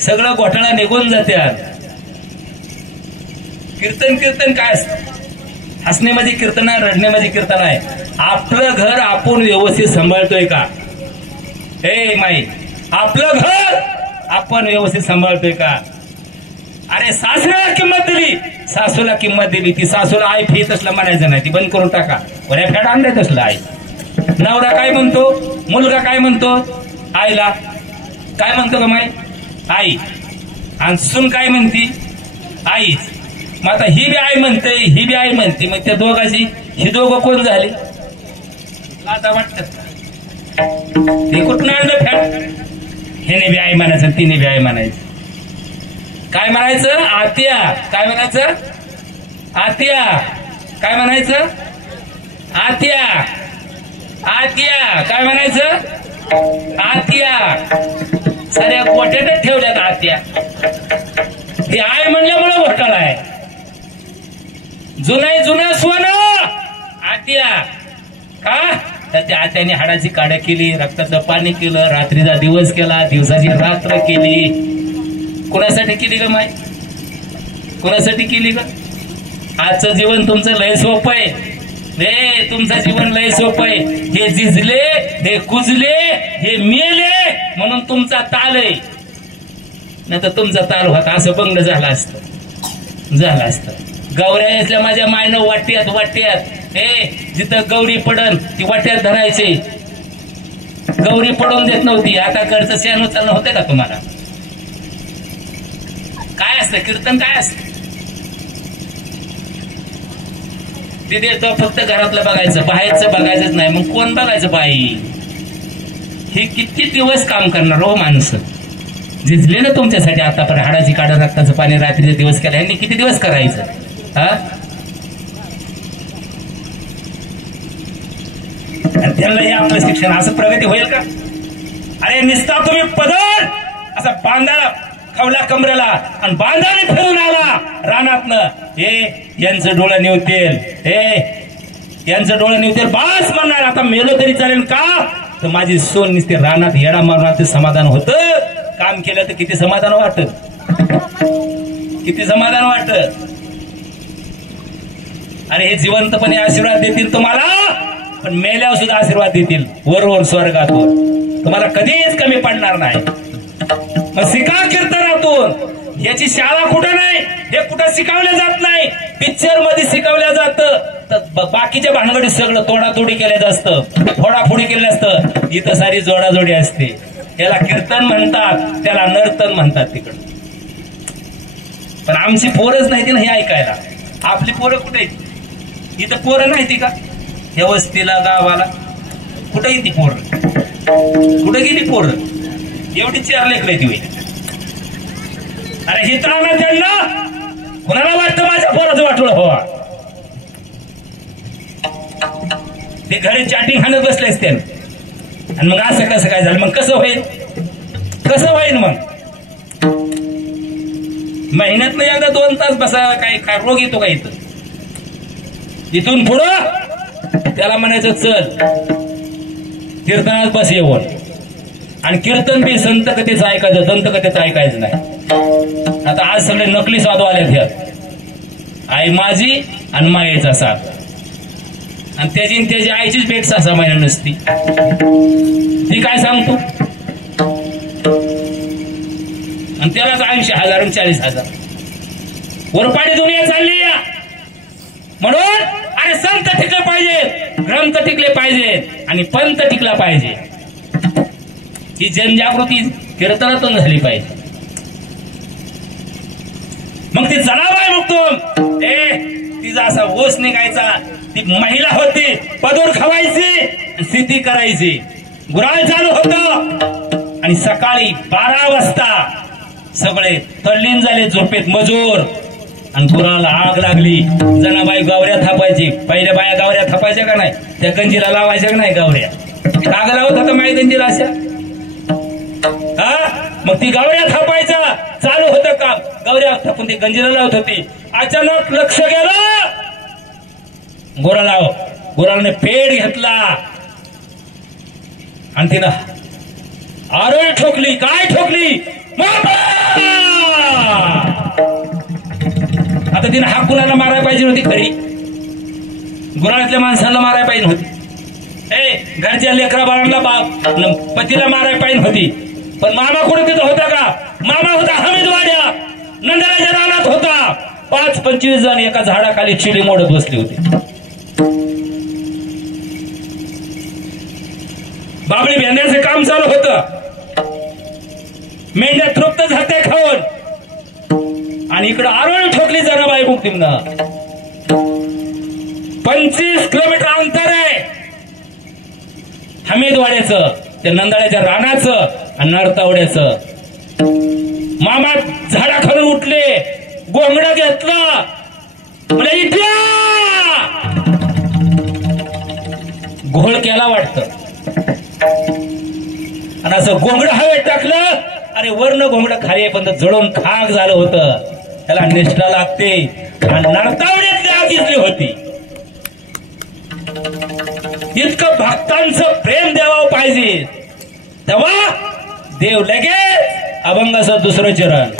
सगळं घोटाळा निघून जात्यात. कीर्तन काय असतं? हसणे म्हणजे कीर्तन आहे, रडणे म्हणजे कीर्तन आहे. आपलं घर आपण व्यवस्थित सांभाळतोय का? ए माई, आपलं घर आपण व्यवस्थित सांभाळतोय का? अरे सासऱ्याला किंमत दिली, सासूला किंमत दिली. ती सासूला आई फी तसलं म्हणायचं नाही, ती बंद करून टाका. बऱ्या फॅट आणलंय तसलं. आई नवरा काय म्हणतो, मुलगा काय म्हणतो, आईला काय म्हणतो का माई? आई. आणि सून काय म्हणती? आई. मग आता ही बी आई म्हणते, ही बी आई म्हणते. मग त्या दोघांची, ही दोघं कोण झाले? आता वाटत ते कुठून आणलं फॅट? हेने बी आई म्हणायचं, तिने बी आई म्हणायचं. काय म्हणायचं? आत्या. काय म्हणायचं? आत्या. काय म्हणायचं? आत्या. आत्या. काय म्हणायचं? आत्या. साऱ्या गोट्यातच ठेवल्यात आत्या. ती आई म्हणल्यामुळे घोटाळा आहे. जुनं सोनं आत्या. का? तर त्या आत्याने हाडाची काड्या केली, रक्ताचं पाणी केलं, रात्रीचा दिवस केला, दिवसाची रात्र केली. कोणासाठी केली ग माय? कोणासाठी केली ग? आजचं जीवन तुमचं लय सोपं आहे. रे तुमचं जीवन लय सोपं आहे. हे झिजले, हे कुजले, हे मेले म्हणून तुमचा ताल आहे. नाही तर तुमचा ताल होता असं बंग झालं असतं. गौऱ्या असल्या माझ्या मायनं वाट्यात हे जिथं गौरी पडन ती वाट्यात धरायचे. गौरी पडून देत नव्हती. आता घरचं शेण उचलणं होते का तुम्हाला? काय असतं कीर्तन? काय असतं? तिथे तर फक्त घरातलं बघायचं, बाहेरचं बघायचंच नाही. मग कोण बघायचं? बाई. हे किती दिवस काम करणार हो माणसं? झिजले ना तुमच्यासाठी आतापर्यंत. हाडाची काढा, रक्ताचं पाणी, रात्रीचे दिवस केला. यांनी किती दिवस करायचं? हा, त्यांना हे आपलं शिक्षण. असं प्रगती होईल का? अरे निस्ता तुम्ही पदर असं बांधाला खवला कमरेला आणि बांधाने फिरून आला रानातनं. हे यांचं डोळं निवतेल, यांचं डोळं निवतेल. बास म्हणणार आता मेलो तरी चालेल का? तर माझी सोन निसते रानात येडा मारणार. ते समाधान होतं. काम केलं तर किती समाधान वाटत. किती समाधान वाटत. अरे हे जिवंतपणे आशीर्वाद देतील तुम्हाला, पण मेल्यावर सुद्धा आशीर्वाद देतील वरवर स्वर्गातून. तुम्हाला कधीच कमी पडणार नाही. मग शिका कीर्तनातून. याची शाळा कुठं नाही, हे कुठं शिकवलं जात नाही. पिक्चर मध्ये शिकवलं जातं, तर बाकीच्या भानगडीत सगळं तोडातोडी केलं असतं, फोडाफोडी केलं असतं. इथं सारी जोडाजोडी असते. याला कीर्तन म्हणतात, त्याला नर्तन म्हणतात तिकडं. पण आमची पोरच नाही ना हे ऐकायला. आपली पोरं कुठे इथं पोरं नाही ती का या वस्तीला गावाला? कुठे येते पोरं? कुठे गेली पोरं? एवढी 4 लेकरं ती होईल. अरे हे तर त्यांना कोणाला वाटतं माझ्या पोराचं वाटोळ हवा? ते घरी चॅटिंग हाणत बसले असते. आणि मग असं कसं काय झालं? मग कसं होईल? कसं होईल? मग महिन्यात नाही एकदा 2 तास बसा. काय काय रोग येतो का इथं? इथून पुढं त्याला म्हणायचं चल कीर्तनात बस येऊन. आणि कीर्तन बी संत कथेचं ऐकायचं, दंत कथेचं ऐकायचं नाही. आता आज सगळे नकली साधू आले ह्या. आई माझी आणि मायेचा साथ. आणि त्याची आईचीच भेट 6 महिना नसती. ती काय सांगतो? आणि त्यालाच 80,000 आणि 40,000 वरपाडी दुनिया चालली या. म्हणून अरे संत टिकले पाहिजे, ग्रंथ टिकले पाहिजे आणि पंत टिकला पाहिजे. ही जनजागृती कीर्तनातून झाली पाहिजे. मग ती जनाबाई बघतो तिचा असा ओस निघायचा. ती महिला होती, पदूर खवायची, स्थिती करायची. गुराळ चालू होतं आणि सकाळी 12 वाजता सगळे तल्लीन झाले झोपेत मजूर. आणि गुराला आग लागली. जनाबाई गावऱ्या थापायची. पहिल्या बाया गावऱ्या थापायच्या का नाही? त्या गंजीला लावायच्या का नाही गावऱ्या? काग लावत होता माई गंजीला अशा. मग ती गावऱ्या थापायचा चालू होतं काम. गावऱ्या थापून ती गंजीला लावत होती. अचानक लक्ष गेलं गुराने पेड घेतला आणि तिनं आरोळ ठोकली. काय ठोकली? आता तिने हा कुणाला मारायला पाहिजे होती खरी? गुराळ्यातल्या माणसाला मारायला पाहिजे होती. घरच्या लेकरा बाळांना पतीला मारायला पाहिजे होती. पण मामा कुठे तिथं होता का? मामा होता हमीदवाड्या, नंदराच्या रानात होता. 5-25 जण एका झाडाखाली चिली मोडत बसली होती. बाबळी भेंड्याचं काम चालू होतं. मेंढ्या तृप्त झात्या खाऊन आणि इकडं आरोळ ठोकली जनाबाई मुक्तीनं. 25 किलोमीटर अंतर आहे हमीदवाड्याचं, त्या नंदाळ्याच्या रानाचं आणि नरतावड्याचं. मामा झाडाखालून उठले, गोंगडा घेतला, म्हणजे इथला घोळ केला वाटतं. आणि असं गोंगडं हवेत टाकलं. अरे वर्ण गोंगडं खाली पण जळून खाक झालं होतं. त्याला निष्ठा लागते. आणि नरतावड्यातली आग घेतली होती. इतकं भक्तांचं प्रेम देवावं पाहिजे, तेव्हा देव लगेच अभंगाचं 2रं चरण.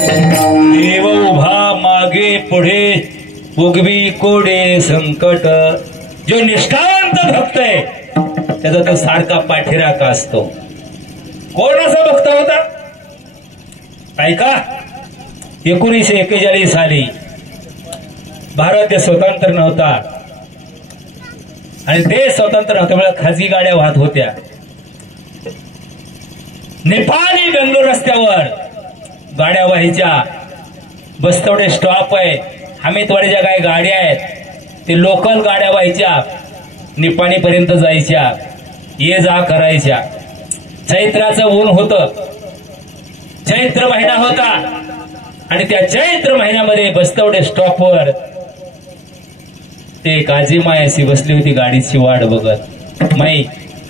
देव उभा मागे पुढे उगवी कोडे संकट. जो निष्ठावंत भक्त आहे त्याचा तो सारखा पाठीराखा असतो. कोण असा भक्त होता ऐका. 1941 साली भारत स्वतंत्र नव्हता आणि देश स्वतंत्र नव्हत्यामुळे खाजगी गाड्या वाहत होत्या. नेपाळी बेंगलोर रस्त्यावर गाड्या व्हायच्या. बस्तवडे स्टॉप आहे, हमीदवाडीच्या काही गाड्या आहेत, ते लोकल गाड्या व्हायच्या, निपाणी पर्यंत जायच्या, ये जा करायच्या. चैत्राचं ऊन होतं, चैत्र महिना होता आणि त्या चैत्र महिन्यामध्ये बस्तवडे स्टॉपवर ते काजीमाय अशी बसली होती गाडीची वाट बघत. माई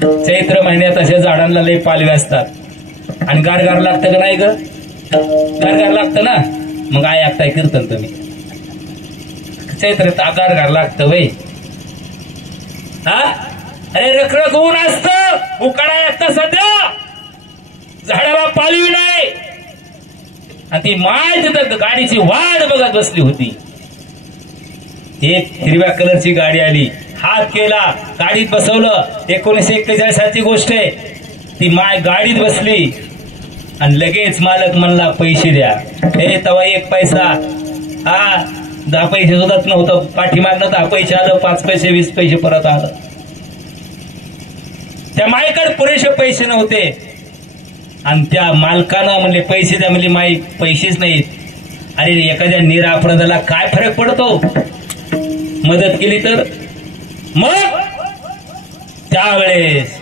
चैत्र महिन्यात अशा झाडांना लय पालवे असतात आणि गारगार लागतं का नाही ग? गारगार लागतं ना. मग काय ऐकताय कीर्तन तुम्ही? चैत्रात गारगार लागतं वय. हा अरे रखरख ऊन असतं, उकाडा असतं सध्या, झाडाला पालवी नाही आणि ती माय तिथं गाडीची वाट बघत बसली होती. एक हिरव्या कलरची गाडी आली, हात केला, गाडीत बसवलं. 1941 सालची गोष्ट आहे. ती माय गाडीत बसली आणि लगेच मालक म्हणला पैसे द्या. हे तवा 1 पैसा, हा 10 पैसे सुद्धा नव्हतं. पाठीमागनं 10 पैसे आलं, 5 पैसे 20 पैसे परत आलं. त्या माईकडे पुरेसे पैसे नव्हते आणि त्या मालकानं म्हणले पैसे द्या. म्हणले माई पैसेच नाहीत. अरे एखाद्या निरापराधाला काय फरक पडतो मदत केली तर? मग त्यावेळेस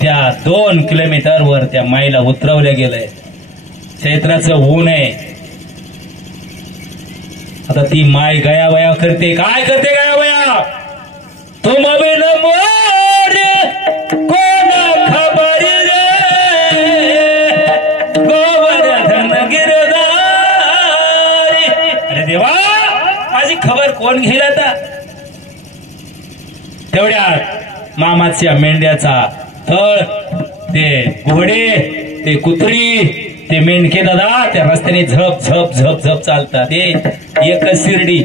त्या 2 किलोमीटरवर त्या माईला उतरवल्या गेलंय. चैत्राचं ऊन आहे. आता ती माय गयावया करते. काय करते गयावया? तुम बिन मोर कोण खबर रे, गोवर्धन गिरधारी. अरे देवा, माझी खबर कोण घेईल आता? तेवढ्यात मामाच्या मेंढ्याचा तळ, ते घोडे, ते कुत्री, ते मेंढके दादा त्या रस्त्याने झप झप झप झप चालतात. एकच शिर्डी.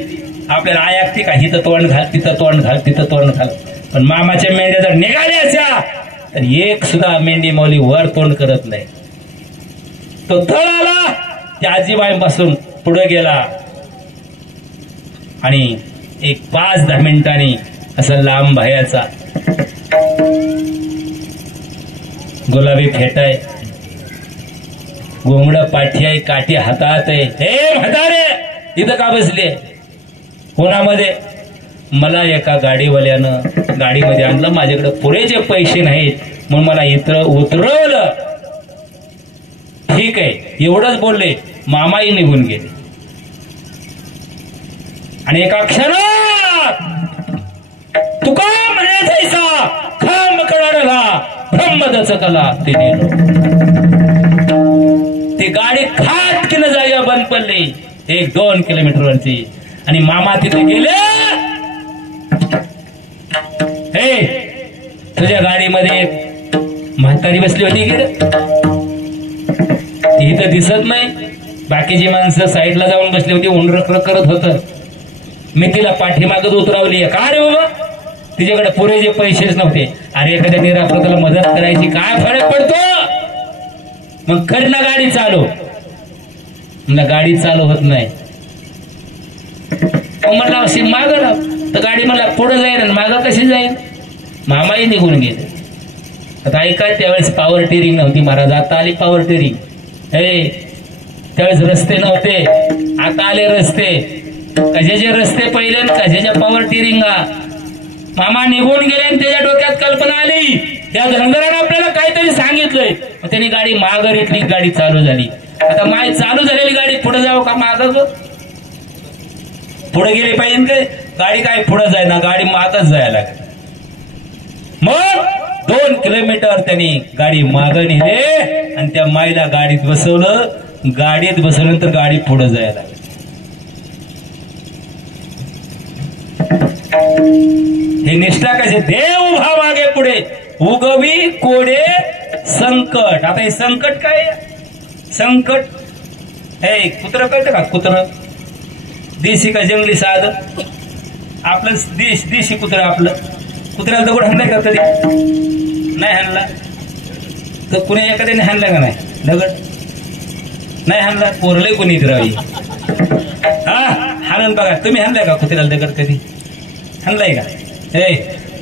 आपल्याला ऐकते का हिथं तोंड घाल, तिथं तोंड घाल, तिथं तोंड घाल. पण मामाच्या मेंढ्या जर निघाल्याच्या तर एक सुद्धा मेंढी मौली वर तोंड करत नाही. तो तळ आला, त्या आजीबाईपासून पुढे गेला आणि एक 5-10 मिनिटांनी असं लांब भयाचा गुलाबी फेटा आहे, घोंगड पाठी आहे, काठी हातात आहे. हे म्हातारे इथं का बसले? कोणामध्ये? मला एका गाडीवाल्यानं गाडीमध्ये आणलं. माझ्याकडे पुरेचे पैसे नाहीत म्हणून मला इथं उतरवलं. ठीक आहे एवढंच बोलले. मामाही निघून गेले आणि एका क्षणात तुका म्हणायचा खांब कडाडला ब्रह्मदचकला ते नेलो. ती गाडी खाटकीनं जागा बंद पडली 1-2 किलोमीटरवरची आणि मामा तिथे गेले. हे तुझ्या गाडीमध्ये म्हातारी बसली होती की ती इथं दिसत नाही? बाकीची माणसं साईडला जाऊन बसली होती, उंडरखर करत होतं. मी तिला पाठीमागत उतरवली. का रे बाबा? तिच्याकडे पुरेसे पैसेच नव्हते. अरे एखाद्या निरापराधाला मदत करायची काय फरक पडतो? मग कर ना गाडी चालू. म्हणलं गाडी चालू होत नाही. म्हणला अशी मागं लाव तर गाडी मला पुढे जाईल आणि मागं कशी जाईल? मामाही निघून गेले. आता ऐका त्यावेळेस पॉवर टिरिंग नव्हती महाराज, आता आली पॉवर टिरिंग. हे त्यावेळेस रस्ते नव्हते, आता आले रस्ते. कशाचे रस्ते पहिले कशाच्या पॉवर टिरिंगा. मामा निघून गेले आणि त्याच्या डोक्यात कल्पना आली. त्या धनगराने आपल्याला काहीतरी सांगितलंय. त्यांनी गाडी मागं रेटली, गाडी चालू झाली. आता माय चालू झालेली गाडी पुढे जावं का मागं? पुढे गेली पाहिजे काय? गाडी काय पुढे जाय ना, गाडी मागच जायला लागली. मग 2 किलोमीटर त्यांनी गाडी मागं नेले आणि त्या माईला गाडीत बसवलं. गाडीत बसवल्यानंतर गाडी पुढे जायला लागली. हे निष्ठा कसे? देव उभा मागे पुढे उगवी कोडे संकट. आता हे संकट काय? संकट. हे कुत्र कळतं का? कुत्र देशी का जंगली साध? आपलं देशी कुत्र. आपलं कुत्र्याला दगड हाणलाय का कधी? नाही हाणला. तर कुणी एखाद्याने हाणला का नाही दगड? नाही हाणला. पोरलंय कोणी इतरावी. हा हाणून बघा. तुम्ही हाणलाय का कुत्र्याला दगड कधी? हाणलाय का? हे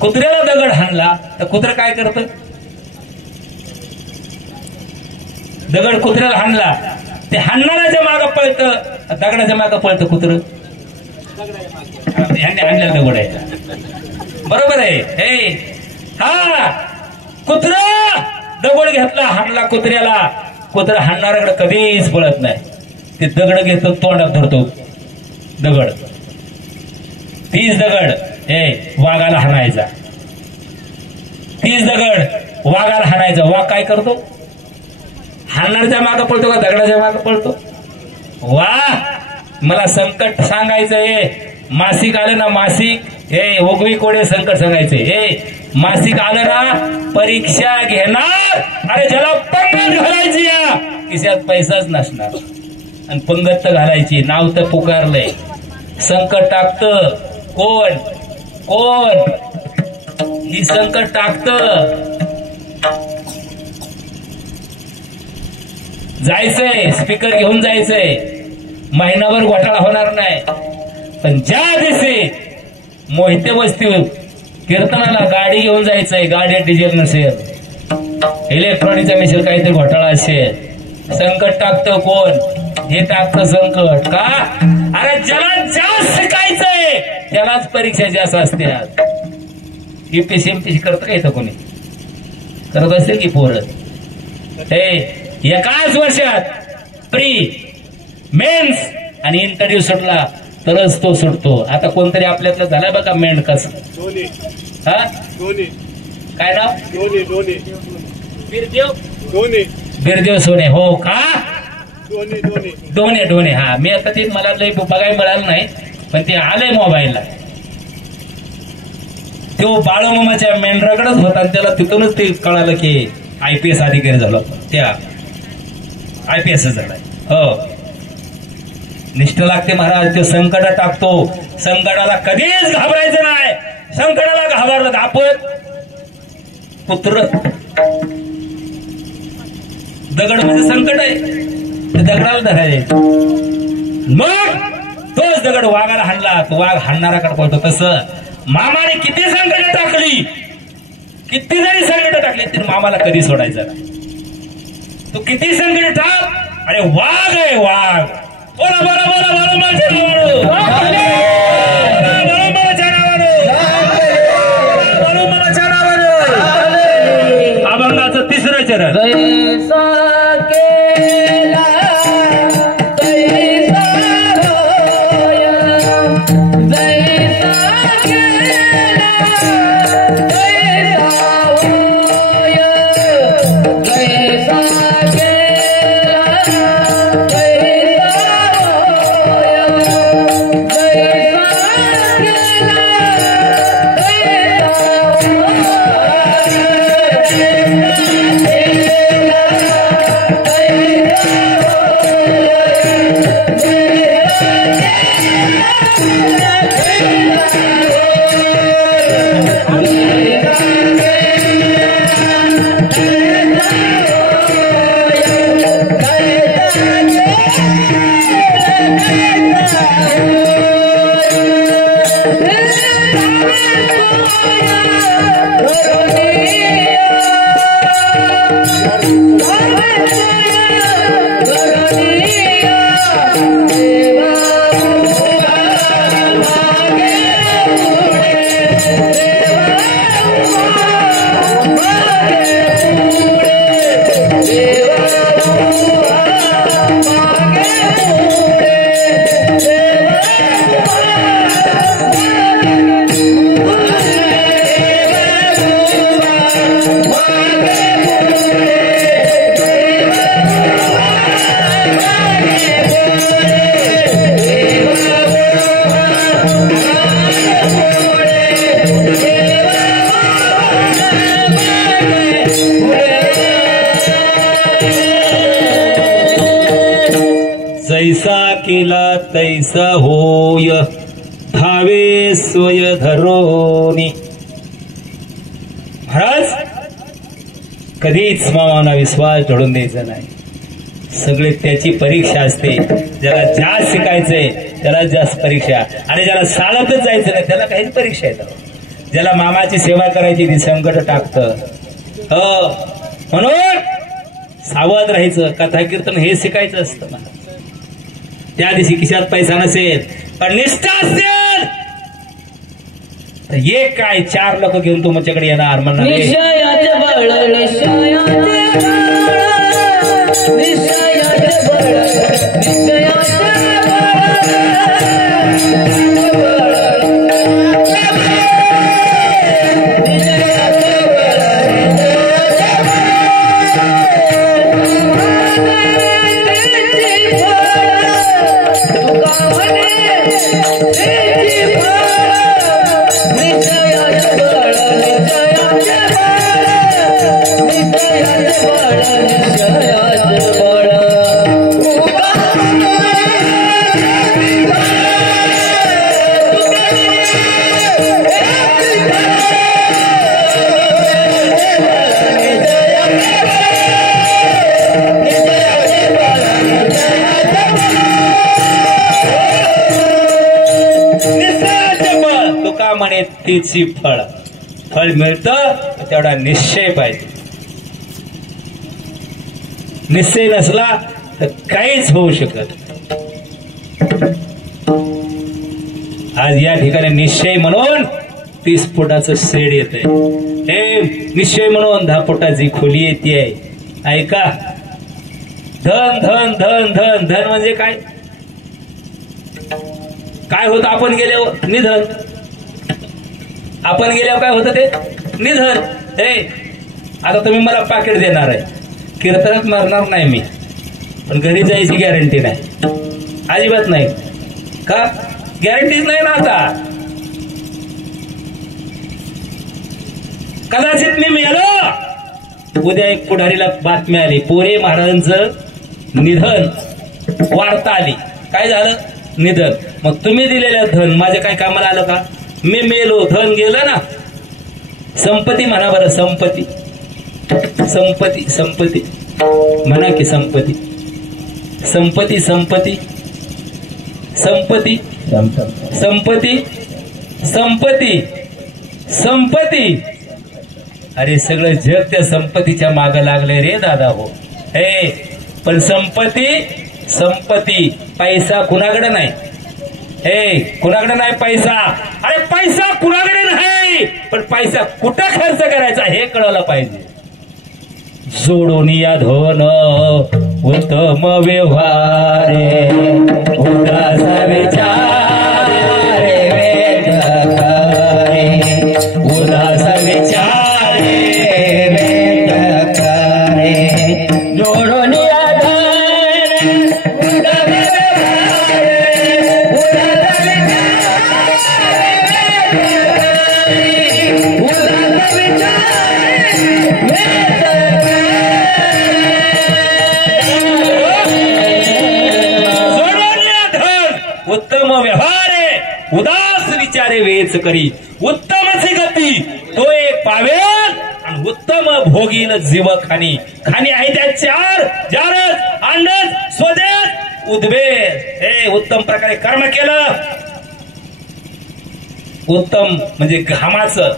कुत्र्याला दगड हाणला तर कुत्र काय करतं? दगड कुत्र्याला हाणला ते हाणणाऱ्याच्या मागं पळतं, दगडाच्या मागं पळतं कुत्र. ह्यांनी हाणलेला दगड आहे. बरोबर आहे. हे हा कुत्र दगड घेतला, हाणला कुत्र्याला. कुत्रा हाणणाऱ्याकडे कधीच पळत नाही. ते दगड घेतो, तोंडात धरतो दगड. तीच दगड वाघाला हाणायचा. तीच दगड वाघाला हाणायचा. वाघ काय करतो? हाणणाऱ्याच्या मागं पळतो का दगडाच्या मागं पळतो? वा मला संकट सांगायचंय. मासिक आलं ना, मासिक हे ओगवी कोडे संकट सांगायचे. हे मासिक आलं ना, परीक्षा घेणार. अरे ज्याला पंगत घालायची या खिशात पैसाच नसणार आणि पंगत तर घालायची. नाव तर पुकारलंय. संकट टाकतं कोण? कोण ही संकट टाकतं? जायचंय स्पीकर घेऊन जायचंय. महिनाभर घोटाळा होणार नाही. पण ज्या दिवशी मोहिते वस्तीवर कीर्तनाला गाडी घेऊन जायचंय, गाडी डिझेल नसेल, इलेक्ट्रॉनिकचा मिशेल, काहीतरी घोटाळा असेल, संकट टाकतं कोण? हे टाकतं संकट. का? अरे ज्याला जास्त शिकायचंय त्यालाच परीक्षा जास्त असतात. यूपीएससी एमपीएससी करतं का इथं कोणी? करत असेल की पोरं? हे एकाच वर्षात प्री मेन्स आणि इंटरव्ह्यू सुटला तरच तो सुटतो. आता कोणतरी आपल्यातलं झालाय बघा मेंढकस. हा काय नाव? बिरदेव सोने. हो का? डोने. हा मी आता ते मला लय बघायला मिळालं नाही, पण ते आलंय मोबाईलला. तो बाळूमामाच्या मेंढराकडेच होता आणि त्याला तिथूनच ते कळालं की IPS अधिकारी झाला. त्या IPS झालाय. हो निष्ठा लागते महाराज. ते संकट टाकतो. संकटाला कधीच घाबरायचं नाही. संकटाला घाबरलं तर आपण पुत्र. दगड म्हणजे संकट आहे, ते दगडाला धरायचे. मग तोच दगड वाघाला हाणला, तो वाघ हाणणाराकडे पळतो. तसं मामाने किती संकट टाकली, किती जरी संकट टाकली तरी मामाला कधी सोडायचं नाही. तू किती संकट टाक. अरे वाघ आहे वाघ. बोला बोला बोला बोला माझ्या नावानं. अभंगाचं तिसरं चरण. केला तैसा होय धावे स्वय धरोनी. महाराज कधीच मामाना विश्वास ढळून द्यायचा नाही. सगळे त्याची परीक्षा असते. ज्याला जास्त शिकायचंय त्याला जास्त परीक्षा, आणि ज्याला चालतच जायचं नाही त्याला काहीच परीक्षा येतात. ज्याला मामाची सेवा करायची ती संकट टाकतं. म्हणून सावध राहायचं. कथा कीर्तन हे शिकायचं असतं मला. त्या दिवशी खिशात पैसा नसेल पण निष्ठा असेल तर एक काय 4 लोक घेऊन तुमच्याकडे येणार म्हणणार निश्चयाचे बळ, निश्चयाचे बळ, निश्चयाचे बळ, निश्चयाचे तिची फळ मिळतं तेवढा निश्चय पाहिजे. निश्चय नसला तर काहीच होऊ शकत. आज या ठिकाणी निश्चय म्हणून 30 फुटाचं शेड येत आहे. हे निश्चय म्हणून 10 फुटाची खोली येते. ऐका, धन धन धन धन धन म्हणजे काय? काय होतं आपण गेल्यावर? निधन. आपण गेल्यावर काय होतं ते? निधन. हे आता तुम्ही मला पाकिट देणार आहे, कीर्तनात मरणार नाही मी, पण घरी जायची गॅरंटी नाही, अजिबात नाही. का? गॅरंटीच नाही ना. आता कदाचित मी मेलो, उद्या एक पुढारीला बातमी आली, पोरे महाराजांचं निधन, वार्ता आली. काय झालं? निधन. मग तुम्ही दिलेलं धन माझ्या काय कामाला आलं का? मी मेलो, धन गेलं ना. संपत्ती म्हणा बरं. संपत्ती, संपत्ती, संपत्ती म्हणा की संपत्ती, संपत्ती, संपत्ती, संपत्ती, संपत्ती, संपत्ती, संपत्ती. अरे सगळं जग त्या संपत्तीच्या मागे लागले रे दादा. हो हे, पण संपत्ती, संपत्ती, पैसा कुणाकडे नाही. हे कुणाकडे नाही पैसा. अरे पैसा कुणाकडे नाही, पण पैसा कुठं खर्च करायचा हे कळलं पाहिजे. जोडून या धन उत्तम व्यवहारे, उदास विचार वेद करे, उदास विचार वेद करे. जोडून या धन उत्तम उत्तम व्यवहारे, उदास विचारे वेच करी. उत्तमची गती तो एक पावेल, आणि उत्तम भोगील जीव खानी. खानी आहे त्या 4 जारज, अंडज, स्वदेश, उद्वेग. हे उत्तम प्रकारे कर्म केलं. उत्तम म्हणजे घामाचं,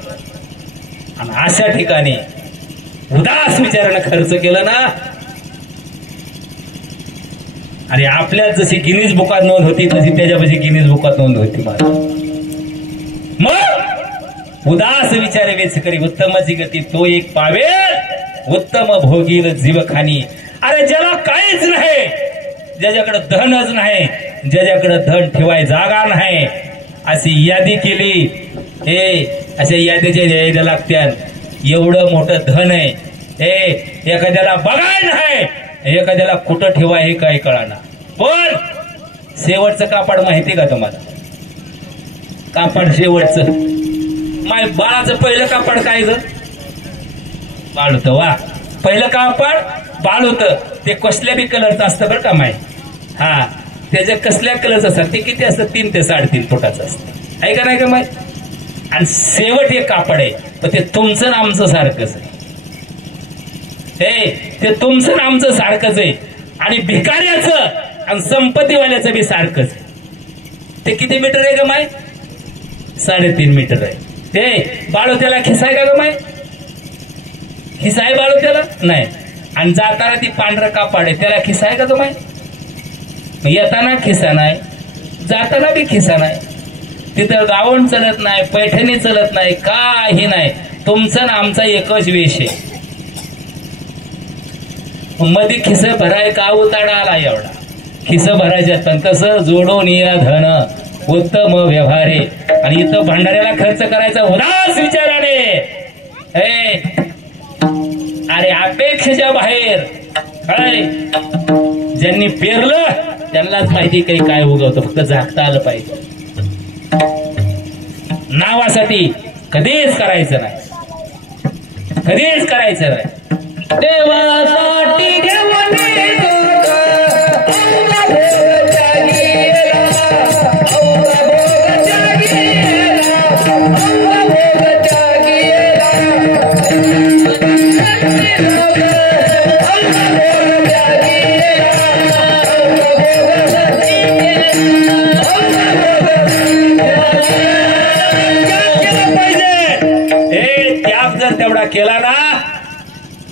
आणि अशा ठिकाणी उदास विचारानं खर्च केलं ना. आणि आपल्यात जशी गिनीज बुकात नोंद होती तशी त्याच्यापाशी गिनीज बुकात नोंद होती. मग उदास विचारे वेच करी, उत्तमची गती तो एक पावेल, उत्तम भोगील जीव खानी. अरे ज्याला काहीच नाही, ज्याच्याकडे धनच नाही, ज्याच्याकडे धन ठेवाय जागा नाही, अशी यादी केली. हे अशा यादीच्या यायला लागत्यात. एवढं मोठं धन आहे, हे एखाद्याला बघाय नाही, एखाद्याला कुठं ठेवा हे काय कळाना. पण शेवटचं कापड माहिती का तुम्हाला? कापड शेवटचं माय बाळाचं पहिलं कापड काय ग? बाळ होतं. वा, पहिलं कापड बाळ होतं. ते कसल्या बी कलरचं असतं बरं का माय. हा, त्याच्या कसल्या कलरचं असतात ते किती असतं 3 ते 3.5 फुटाचं असतं आहे का नाही का माहिती. आणि शेवट एक कापड आहे पण ते तुमचं आणि आमचं सारखंच आहे. ते तुमचं आणि आमचं सारखंच आहे आणि भिकाऱ्याचं आणि संपत्तीवाल्याचं बी सारखंच. ते किती मीटर आहे का माय 3.5 मीटर आहे. ते बाळू त्याला खिसा आहे का ग माय खिसा आहे बाळू त्याला नाही. आणि जाताना ती पांढरं कापड आहे त्याला खिसा आहे का ग माय. येताना खिसा नाही जाताना बी खिसा नाही. तिथं गावण चलत नाही पैठणी चलत नाही काही नाही. तुमचं ना आमचा एकच वेश आहे. मध्ये खिस भराय का उताडा आला एवढा खिस भरायच्यात पण कसं जोडून या धन उत्तम व्यवहारे. आणि इथं भंडाऱ्याला खर्च करायचा उदास विचाराने. अरे अपेक्षेच्या बाहेर काय ज्यांनी पेरलं त्यांनाच माहिती काही काय उगवतं. फक्त झाकता आलं पाहिजे. नावासाठी कधीच करायचं नाही कधीच करायचं नाही. देवासाठी घेऊन तेवढा केला ना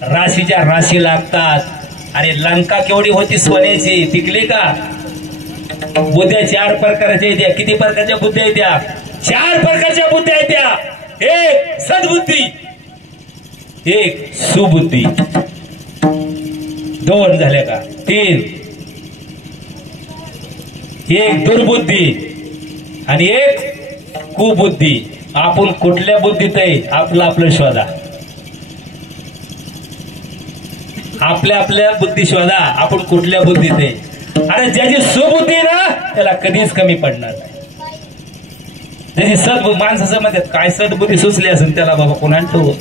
राशीच्या राशी लागतात. अरे लंका केवढी होती सोन्याची टिकली का. बुद्ध्या 4 प्रकारच्या येत्या. किती प्रकारच्या बुद्ध्या येत्या 4 प्रकारच्या बुद्ध्या येत्या. एक सद्बुद्धी एक सुबुद्धी 2 झाल्या का 3 एक दुर्बुद्धी आणि एक कुबुद्धी. आपण कुठल्या बुद्धीत आहे आपलं शोधा. आपल्या बुद्धी शोधा आपण कुठल्या बुद्धीत आहे. अरे ज्याची सुबुद्धी ना त्याला कधीच कमी पडणार नाही. ज्याची सद्बुद्धी माणसाचं म्हणतात काय सद्बुद्धी सुचली असेल त्याला बाबा कोणा ठेव.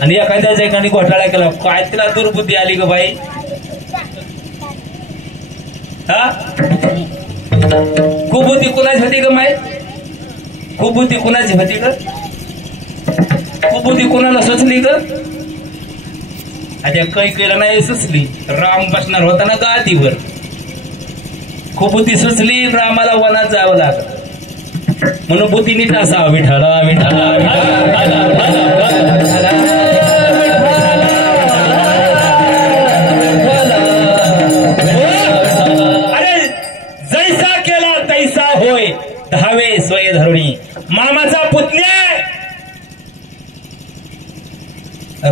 आणि एखाद्याच्या एकाने घोटाळा केला काय तिला दुर्बुद्धी आली ग बाई. हा कुबुद्धी कुणाची होती ग माय कुबुद्धी कुणाची होती ग कुबुद्धी कुणाला सुचली ग. आता काही केलं नाही सुचली. राम बसणार होता ना गादीवर कुबुद्धी सुचली रामाला वनात जावं लागलं म्हणून बुद्धी नीट असा विठाला विठाला अरे जैसा केला तैसा होय धावे स्वय धरुणी. मामाचा पुतण्या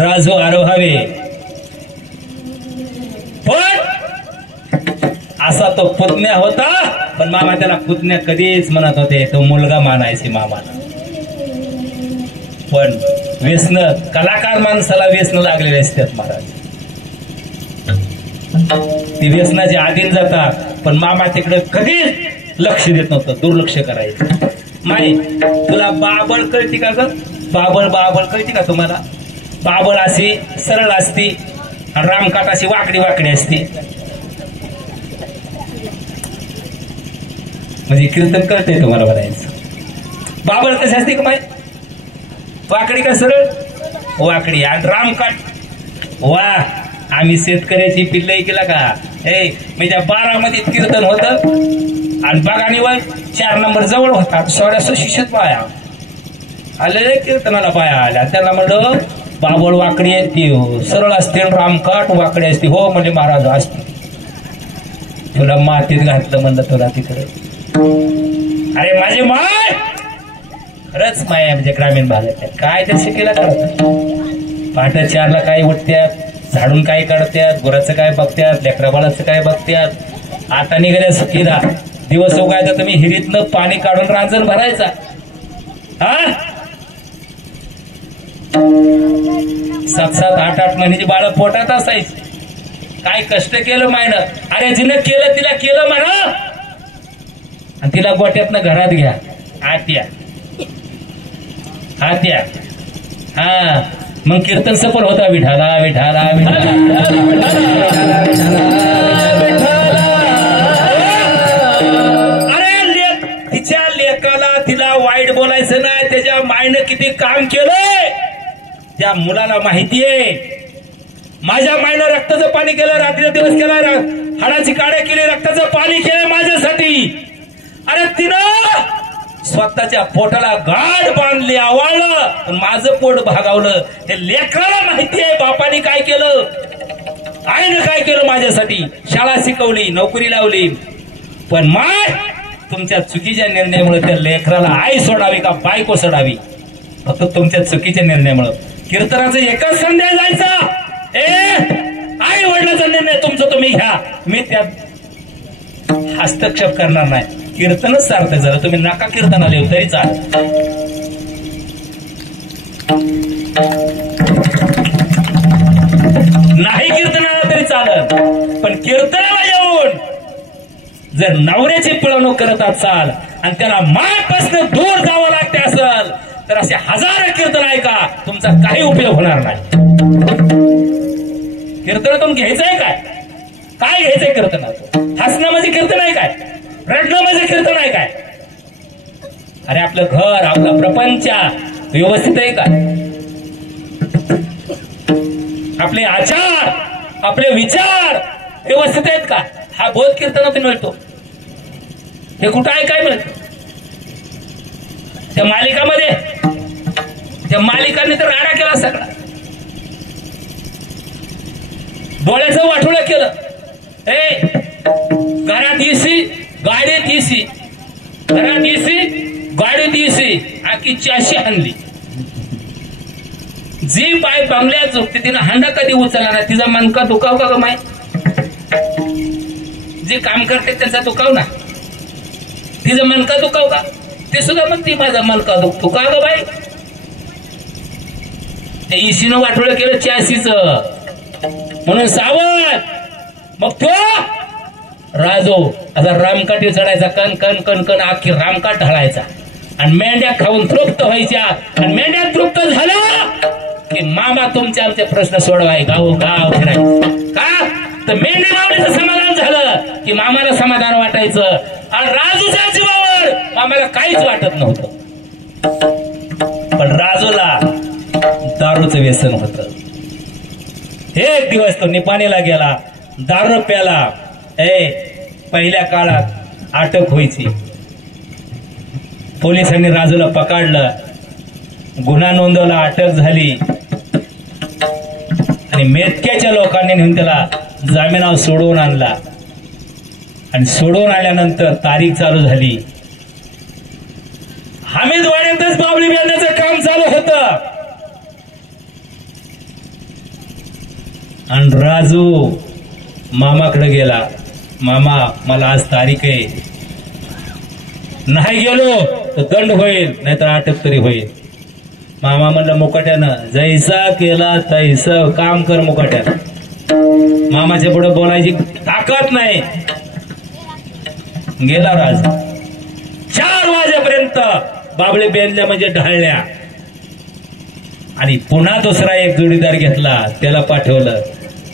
राजू आरोहावे पण असा तो पुतण्या होता. पण मामा त्याला पुतण्या कधीच म्हणत होते. तो मुलगा मानायचे मामाला. पण व्यसन कलाकार माणसाला व्यसन लागलेले असतात महाराज. ती व्यसनाचे अधीन जातात. पण मामा तिकडे कधीच लक्ष देत नव्हतं. दुर्लक्ष करायचं. माई तुला बाबळ कळती का ग बाबळ कळती का तुम्हाला. बाबळ अशी सरळ असती आणि रामकाठ अशी वाकडी वाकडी असते. म्हणजे कीर्तन कळतंय तुम्हाला म्हणायचं. बाबळ कशी असते का माय वाकडी का सरळ वाकडी आणि रामकाठ वा. आम्ही शेतकऱ्याची पिल्लई केला का म्हणजे 12 मध्ये कीर्तन होतं आणि बागाणीवर 4 नंबर जवळ होता. 1600 बाया आलेले कीर्तनाला बाया आल्या. त्यांना म्हणलं बाबळ वाकडी आहे ती सरळ असते रामकाठ वाकडी असते. हो म्हणजे महाराज असते. तुला मातीत घातलं म्हणलं तुला तिकडे. अरे माझी माय खरंच माय म्हणजे ग्रामीण भागात काय त्या शिकेला करत. पहाटे 4ला काय उठत्यात झाडून काय काढत्यात गुराचं काय बघत्यात लेकरा बाळाचं काय बघत्यात. आता निघाल्या सुखीला दिवस उगायचा तुम्ही हिरीतनं पाणी काढून रांजण भरायचा. हा 7-7, 8-8 महिन्याची बाळ पोटात असायची. काय कष्ट केलं मायनं. अरे जिनं केलं तिला केलं म्हणा. आणि तिला गोट्यातनं घरात घ्या आत्या हा मग कीर्तन सफल होता. विठाला विठाला विठाला मायनं किती काम केलंय त्या मुलाला माहितीये. माझ्या मायनं रक्ताचं पाणी केलं, रात्री दिवस केला, हाडाची काड्या केली, रक्ताचं पाणी केलं माझ्यासाठी. अरे तिनं स्वतःच्या पोटाला गाड बांधली, आवळलं, पण माझं पोट भागावलं. हे लेकराला माहिती आहे बापाने काय केलं, आईनं काय केलं माझ्यासाठी. शाळा शिकवली, नोकरी लावली, पण माय तुमच्या चुकीच्या निर्णयामुळे त्या लेकराला आई सोडावी का बायको सोडावी, फक्त तुमच्या चुकीच्या निर्णयामुळे. कीर्तनाचं एकच संदेश जायचा, आई वडिलाचा निर्णय तुमचा तुम्ही घ्या, मी त्यात हस्तक्षेप करणार नाही. कीर्तनच सार्थक झालं. तुम्ही नका कीर्तनाला येऊ तरी चाल. नाही कीर्तनाला तरी चालत, पण कीर्तनाला येऊन जर नवऱ्याची पिळवणूक करत असाल आणि त्याला मायपासून दूर जावं लागते असेल तर असे हजारो कीर्तन ऐका, तुमचा काही उपयोग होणार नाही. कीर्तनातून घ्यायचंय काय, काय घ्यायचंय कीर्तनातून? हसणं म्हणजे कीर्तन आहे काय? रडणं म्हणजे कीर्तन आहे काय? अरे आपलं घर, आपला प्रपंच व्यवस्थित आहे का? आपले आचार, आपले विचार व्यवस्थित आहेत का? हा बोध कीर्तनातून मिळतो. हे कुठं आहे काय मिळतं? त्या मालिकामध्ये त्या मालिकांनी तर राडा केला सगळा, डोळ्याचं वाटोळं केलं. घरात एसी, गाडीत एसी, घरात एसी, गाडीत एसी, आखी चाशी आणली. जी बाय बंगल्यात झोपते तिनं हांडा कधी उचलला नाही, तिचा मनका दुखाव का ग माय? जे काम करते त्यांचा दुखाव ना, तिचा मनका दुखाव का? ते सुद्धा म्हणते माझा मनका दुखतो का ग बाई? त्या इशीनं वाटोळं केलं चाशीच, म्हणून सावध. मग तो राजो असा रामकाठी चढायचा, कण कण कण कण आखी रामकाठ ढाळायचा आणि मेंढ्या खाऊन तृप्त व्हायच्या. आणि मेंढ्या तृप्त झालं की मामा तुमचे आमचे प्रश्न सोडवाय, गाव गाव फिरायचं का? तर मेंढी मावळीचं समाधान झालं की मामाला समाधान वाटायचं. आणि राजूच्या जीवावर मामाला काहीच वाटत नव्हतं. पण राजूला दारूचं व्यसन होतं. एक दिवस तो निपाणीला गेला, दारू प्याला. पहिल्या काळात अटक व्हायची, पोलिसांनी राजूला पकडलं, गुन्हा नोंदवला, अटक झाली आणि मेतक्याच्या लोकांनी नेऊन त्याला जामिनावर सोडवून आणला. आणि सोडवून आल्यानंतर तारीख चालू झाली. हमीदवाड्यातच बाबळी बांधण्याचं काम चालू होतं. आणि राजू मामाकडे गेला, मामा मला आज तारीख आहे, नाही गेलो तर दंड होईल, नाहीतर अटक तरी होईल. मामा म्हणलं मुकाट्यानं, जैसा केला तैसं काम कर मुकाट्यानं. मामाच्या पुढे बोलायची ताकद नाही. गेला राज. 4 वाजेपर्यंत बाबळे बेंदल्या म्हणजे ढाळल्या. आणि पुन्हा दुसरा एक जोडीदार घेतला, त्याला पाठवलं,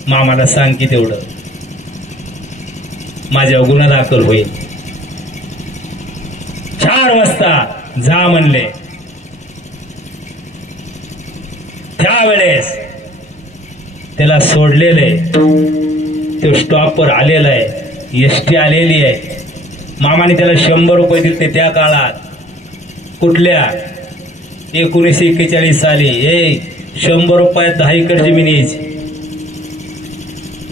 मामाला सांग की तेवढं माझ्या गुन्हा दाखल होईल. 4 वाजता जा म्हणले. त्यावेळेस त्याला सोडलेले, तो स्टॉपवर आलेला आहे, एसटी आलेली आहे. मामाने त्याला 100 रुपये दिले त्या काळात. कुठल्या? 1941 साली. 100 रुपयात 10 एकर जमीन यायची.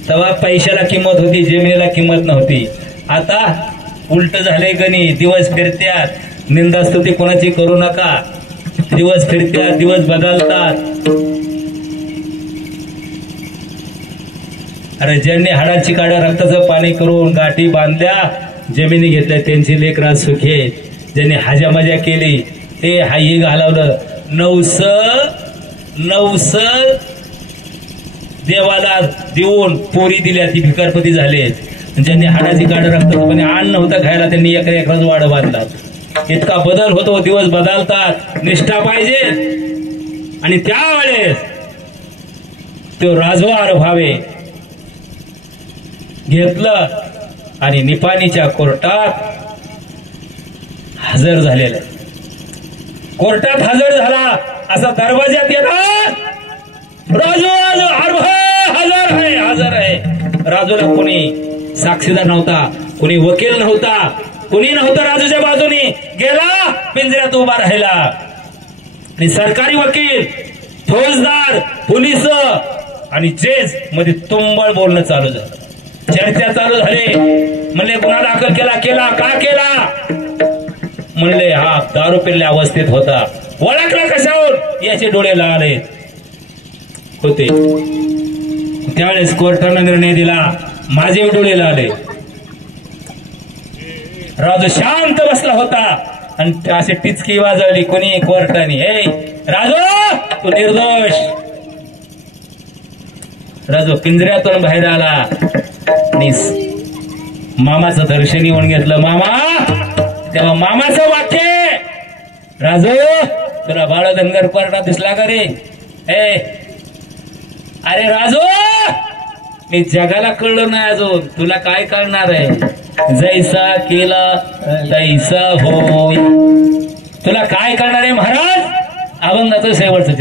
तेव्हा पैशाला किंमत होती, जमिनीला किंमत नव्हती. आता उलट झाले गणी. दिवस फिरत्यात, निंदास्तुती कोणाची करू नका. दिवस फिरत्यात, दिवस बदलतात. अरे ज्यांनी हाडाची काड्या रक्ताचं पाणी करून गाठी बांधल्या, जमिनी घेतल्या, त्यांची लेकरात सुखी आहेत. ज्यांनी हाजा मजा केली, ते हाई घालवलं, नवस देवाला देऊन पोरी दिल्या, ती भिकारपती झाले. ज्यांनी हाडाची काड्या रक्ताचं पाणी अन्न नव्हतं खायला, त्यांनी एकराच वाढ बांधला. इतका बदल होतो, दिवस बदलतात, निष्ठा पाहिजे. आणि त्यावेळेस तो राजवार भावे घेतलं आणि निपाणीच्या कोर्टात हजर झालेलं आहे. कोर्टात हजर झाला असा दरवाज्यात येणार, राजू राजू हजर आहे. राजूला कोणी साक्षीदार नव्हता, कोणी वकील नव्हता, कोणी नव्हतं राजूच्या बाजूने. गेला पिंजऱ्यात उभा राहिला आणि सरकारी वकील, फौजदार, पोलीस आणि जज मध्ये तुंबळ बोलणं चालू झालं. चर्चा चालू झाली. म्हणले गुन्हा दाखल केला का केला? म्हणले हा दारू पिल्ल्या अवस्थेत होता. ओळखला कशावर? याचे डोळे लाल होते. त्यावेळेस कोर्टानं निर्णय दिला, माझे डोळे लाले. राजू शांत बसला होता आणि अशी टिचकी वाजवली कोणी कोर्टाने, हे राजू तू निर्दोष. राजू पिंजऱ्यातून बाहेर आला आणि मामाचं दर्शन येऊन घेतलं. मामा, तेव्हा मामाचं वाक्य, राजू तुला बाळ धनगर कोर्टात दिसला का रे? अरे राजू, मी जगाला कळलं नाही अजून, तुला काय कळणार आहे? जैसा केला तैसा होय. तुला काय करणार आहे महाराज? अभंगाचं शेवटचं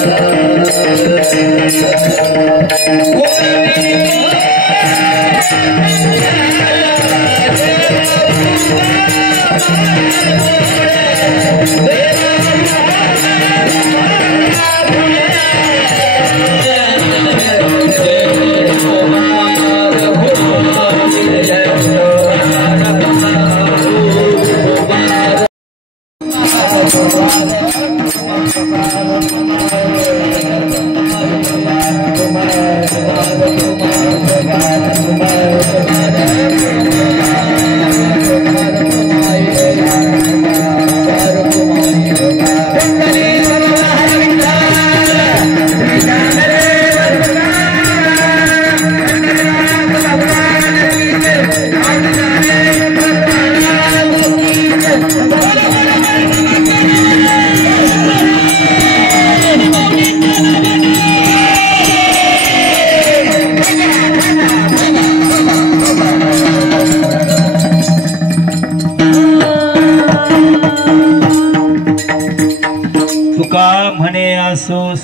Ah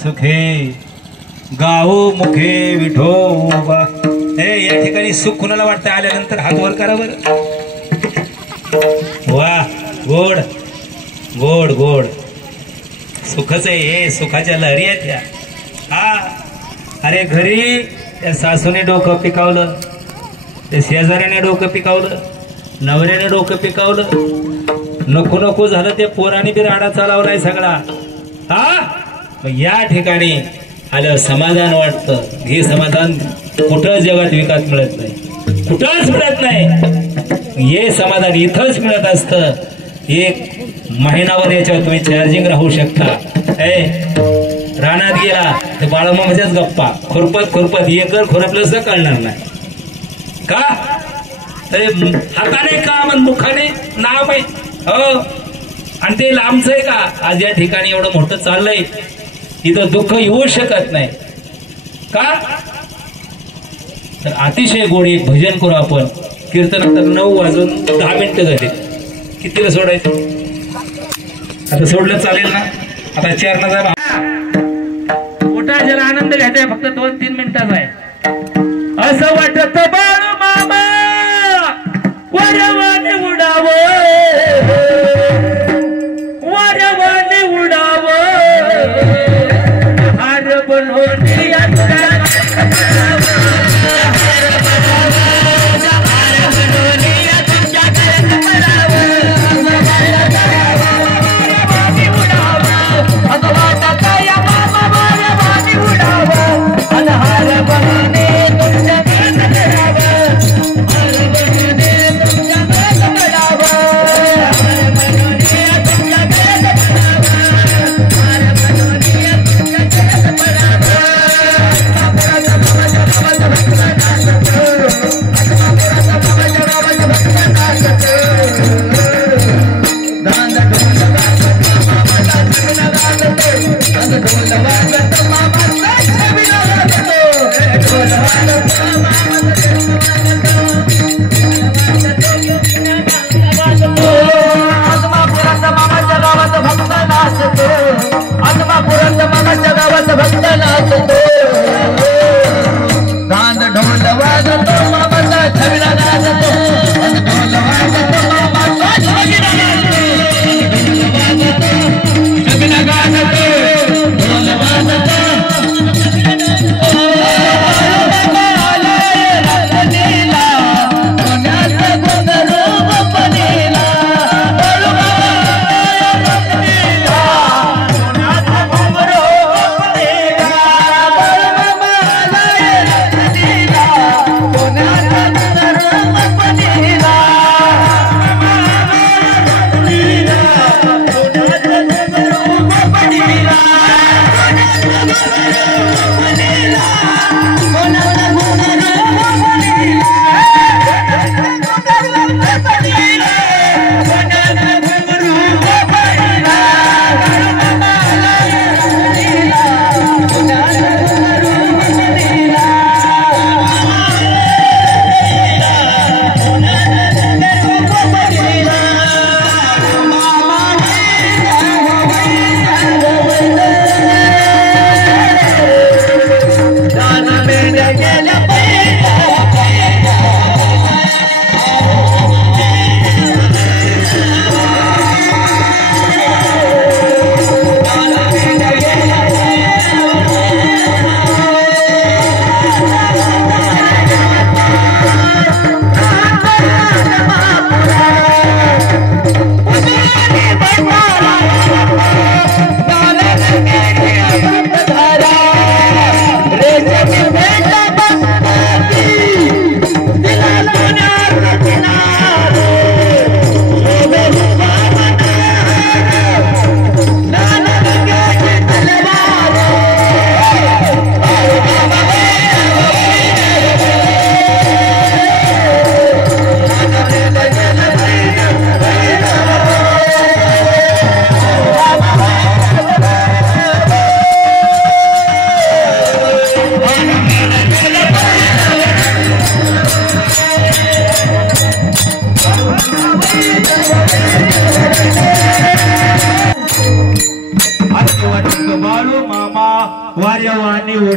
सुखे गाऊ मुखे विठोबा. या ठिकाणी सुख कुणाला वाटतं आल्यानंतर हात वर करा बरं. वा गोड गोड गोड सुखच आहे हे. सुखाच्या लहरी आहेत त्या. हा अरे घरी त्या सासूने डोकं पिकावलं, त्या शेजाऱ्याने डोकं पिकावलं, नवऱ्याने डोकं पिकावलं, नको नको झालं ते पोराने बी राडा चालवलाय सगळा. हा या ठिकाणी आलं समाधान वाटतं. हे समाधान कुठं जगात विकत मिळत नाही, कुठंच मिळत नाही. हे समाधान इथंच मिळत असतं. एक महिनाभर याच्यावर तुम्ही चार्जिंग राहू शकता. रानात गेला ते बाळामामाच्याच गप्पा खुरपत खुरपत एकर खुरपलं असं कळणार नाही का. हाताने का मग मुखाने नाम आहे. हो आणि ते लांबच आहे का. आज या ठिकाणी एवढं मोठं चाललंय, इथं दुःख येऊ शकत नाही का. तर अतिशय गोड एक भजन करू आपण. कीर्तनानंतर 9:10 झाले. कितीला सोडायचं आता. सोडलं चालेल ना. आता चरणाचा मोठा जरा आनंद घ्यायचा फक्त 2-3 मिनिटाचा आहे. असं वाटत बाळू मामा वरवाने उडाव, वरवाने उडाव, हार बनवून Bye.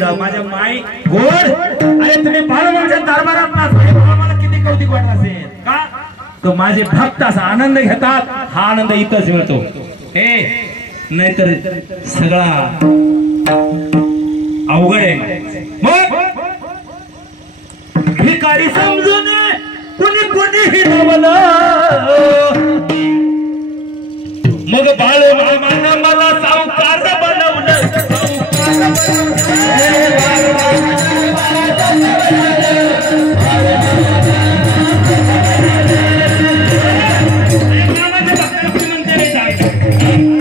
गोड माझ्या माई गोड. अरे तुम्ही बाळूमामाच्या दरबारात मला किती कौतिक वाटत असेल का? तो माझे भक्त असा आनंद घेतात. हा आनंद इथंच मिळतो. हे नाहीतर सगळा अवघड आहे. मग भिकारी समजून कुणी कुणीही नवलं. मग बाळूमामानं मला सावकार बनवलं.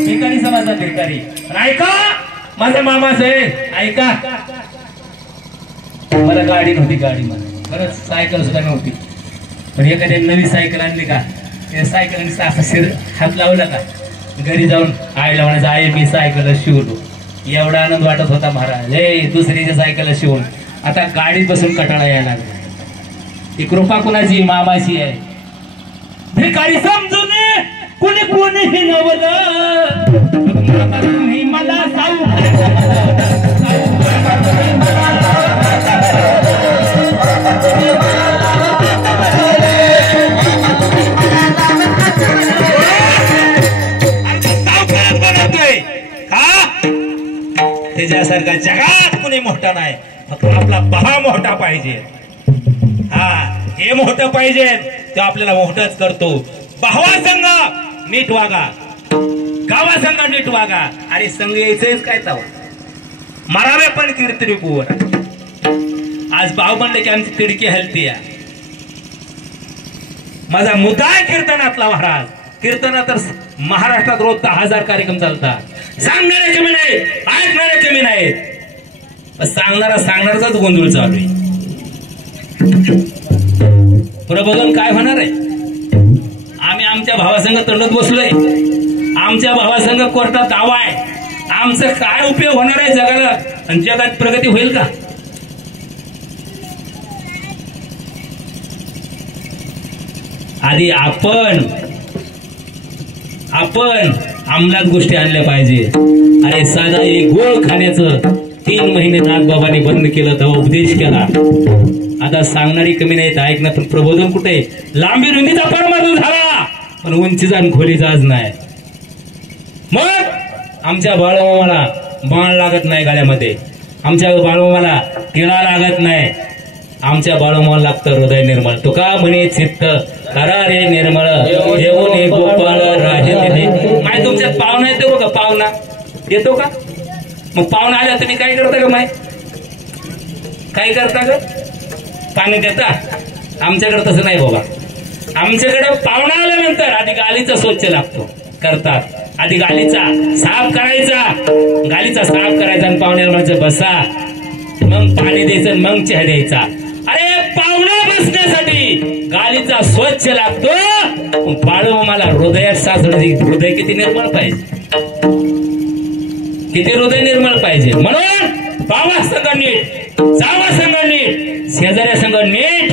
भिकारी समाजात भिकारी. ऐका माझ्या मामाच आहे. ऐका मला गाडी नव्हती. गाडी मला खरंच सायकल सुद्धा नव्हती. पण एखाद्या नवी सायकल आणली का त्या सायकलने असा शिर हात लावला का घरी जाऊन आईला म्हणायचं आई मी सायकल शिवलो. एवढा आनंद वाटत होता महाराज. हे दुसरीच्या सायकल शिवून आता गाडीत बसून कटाळा यायला लागला. ही कृपा कुणाची? मामाची आहे. भिकारी समजून कुणी कुणीही नवलं. तुम्ही मला त्याच्यासारखा जगात कुणी मोठा नाही. फक्त आपला भाव मोठा पाहिजे. हा हे मोठं पाहिजे तो आपल्याला मोठंच करतो. भावासंग नीट वागा. गावासंग नीट वागा. अरे संघ यायचंच काय तवा मरावे पण कीर्तनी पुवर. आज भाव म्हणलं की आमची तिडकी हलती आहे. माझा मुद्दा आहे कीर्तनातला महाराज. कीर्तनात तर महाराष्ट्रात रोज 10,000 कार्यक्रम चालतात. सांगणारे कमी नाही, ऐकणारे कमी नाही. सांगणाराचाच गोंधळ चालू आहे. प्रबोधन काय होणार आहे? आम्ही आमच्या भावासंग तंडत बसलोय. आमच्या भावासंग कोर्टात दावा आहे. आमचं काय उपयोग होणार आहे जगाला? आणि जगात प्रगती होईल का? आधी आपण अंमलात गोष्टी आणल्या पाहिजे. अरे साधा एक गोळ खाण्याचं 3 महिने नागबाबांनी बंद केलं, तेव्हा उपदेश केला. आता सांगणारी कमी नाहीत, ऐकणार. पण प्रबोधन कुठे? लांबी रुंदीचा परमार्थ झाला पण उंचीचा आणि खोलीचा आज नाही. मग आमच्या बाळूमामाला बाण लागत नाही गाड्यामध्ये. आमच्या बाळूमामाला टिळा लागत नाही. आमच्या बाळूमामाला लागतं हृदय निर्मळ. तुका म्हणे चित्त करा रे निर्मळ येऊन गोपाळ राहे. माय तुमच्यात पाहुणा येतो का? पाहुणा येतो का? मग पाहुणा आल्या तुम्ही काय करता का? माय काय करता ग? पाणी देता? आमच्याकडे तसं नाही बाबा. आमच्याकडे पाहुणा आल्यानंतर आधी गालीचा स्वच्छ लागतो करतात. आधी गालीचा साफ करायचा. गालीचा साफ करायचा आणि पाहुण्याला म्हणायचं बसा. मग पाणी द्यायचं, मग चहा द्यायचा. अरे पाहुणा बसण्यासाठी गालीचा स्वच्छ लागतो. बाळूमामाला हृदयात सासडं. हृदय किती निर्मळ पाहिजे, किती हृदय निर्मळ पाहिजे. म्हणून बाबा संघ नीट, जावा संघ नीट, शेजाऱ्या संघ नीट.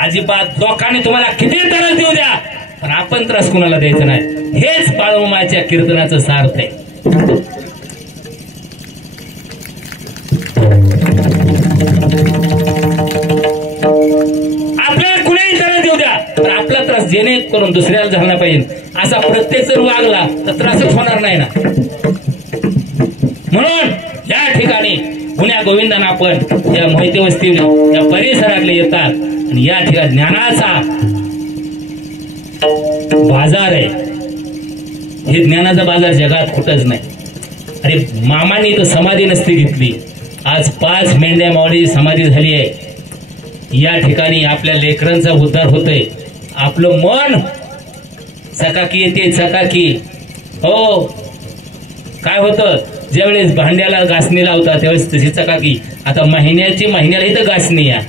अजिबात लोकांनी तुम्हाला किती त्रास देऊ द्या पण आपण त्रास कुणाला द्यायचा नाही. हेच बाळूमामाच्या कीर्तनाचं सार्थ आहे. आपल्याला कुणाही त्रास देऊ द्या पण आपला त्रास जेणेकरून दुसऱ्याला झाला पाहिजे असा प्रत्येक जर वागला तर त्रासच होणार नाही ना. म्हणून या ठिकाणी पुण्या गोविंदांना आपण या मोहिते वस्तीने या परिसरातले येतात आणि या ठिकाणी ज्ञानाचा बाजार आहे. हे ज्ञानाचा बाजार जगात कुठंच नाही. अरे मामाने तर समाधी नसती घेतली. आज 5 मेंढ्या मावळी समाधी झाली आहे. या ठिकाणी आपल्या लेकरांचा उद्धार होतोय. आपलं मन चकाकी येते, चकाकी. हो काय होतं ज्यावेळेस भांड्याला घासणी लावतात त्यावेळेस तशी चकाकी. आता महिन्याला इथं घासणी या.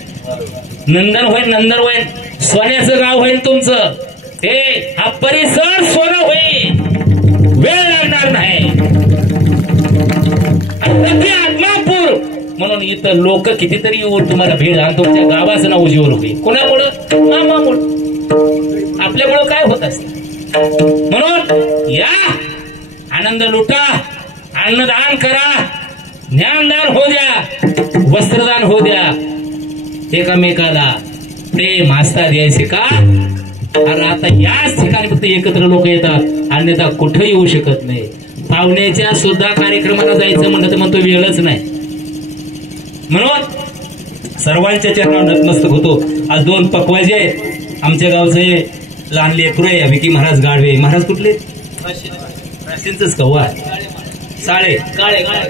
नंदन होईल, नंदन होईल, सोन्याचं गाव होईल तुमचं. हे हा परिसर सोनं होईल, वेळ लागणार नाही. आत्मापूर म्हणून इथं लोक कितीतरी येऊन तुम्हाला भेट आणि तुमच्या गावाचं नाव उज्ज्वल होईल. कोणामुळं? मामामुळं. आपल्यामुळं काय होत असत. म्हणून या आनंद लुटा, अन्नदान करा. ज्ञानदान होऊ द्या, वस्त्रदान होऊ द्या, एकामेकाला प्रेम आस्था द्यायचे का? अरे आता याच ठिकाणी फक्त एकत्र लोक येतात, अन्यथा कुठे येऊ शकत नाही. पाहुण्याच्या सुद्धा कार्यक्रमाला जायचं म्हणलं तर म्हणतो वेळच नाही. म्हणून सर्वांच्या चरणावर नतमस्तक होतो. आज 2 पकवाजे आहेत. आमच्या गावचे लहान लेकरू आहे विकी महाराज गाडवे. महाराज कुठले? राशींचंच का? वा साळे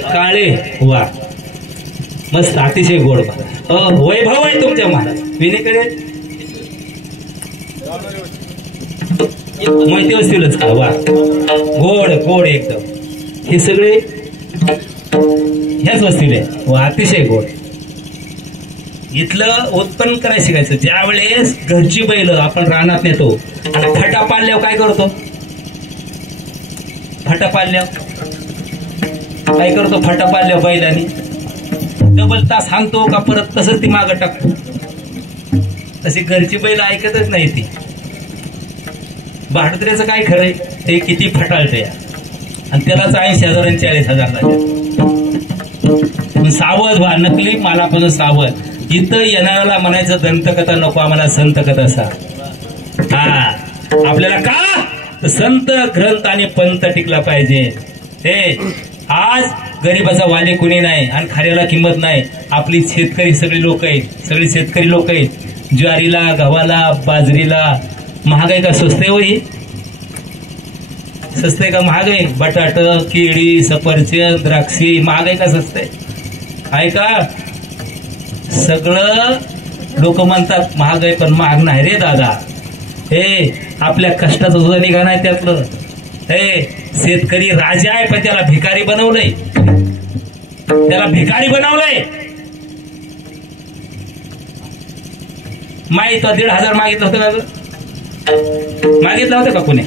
काळे वा मस्त अतिशय गोड महाराज. वैभव आहे तुमच्या महाराज. विनेकडे माहिती असतीलच का? वा गोड गोड एकदम. हे सगळे ह्याच वस्तीला आहे. वा अतिशय गोड. इथलं उत्पन्न करायला शिकायचं. ज्या वेळेस घरची बैल आपण रानात नेतो आणि फाटा पाडल्यावर काय करतो? फाटा पाडल्यावर काय करतो? फाटा पाडल्यावर बैलानी डबल तास हाणतो का परत तसंच ती मागं टाकतो? तशी घरची बैल ऐकतच नाही ती. भाडत्र्याचं काय खरंय? ते किती फटाळते आणि त्यालाच 80,000 आणि 40,000 लागले. सावध व्हा, नकली मालापासून सावध. इथं येणाऱ्याला म्हणायचं दंतकथा नको, आम्हाला संत कथा सा. हा आपल्याला का? तर संत ग्रंथ आणि पंत टिकला पाहिजे. हे आज गरीबाचा वाली कुणी नाही आणि खाऱ्याला किंमत नाही. आपली शेतकरी सगळी लोक आहेत, सगळी शेतकरी लोक आहेत. ज्वारीला, गव्हाला, बाजरीला महागाई का स्वस्त आहे? होई स्वस्त आहे का महाग आहे? बटाट, केळी, सफरचंद, द्राक्षी महागाई का स्वस्त आहे का? सगळं लोक म्हणतात महाग आहे, पण महाग नाही रे दादा. हे आपल्या कष्टाचं सुद्धा निघा नाही त्यातलं. हे शेतकरी राजा आहे, पण त्याला भिकारी बनवलंय. त्याला भिकारी बनवलंय. माहित 1,500 मागितलं होतं का? मागितलं होतं का कोणी?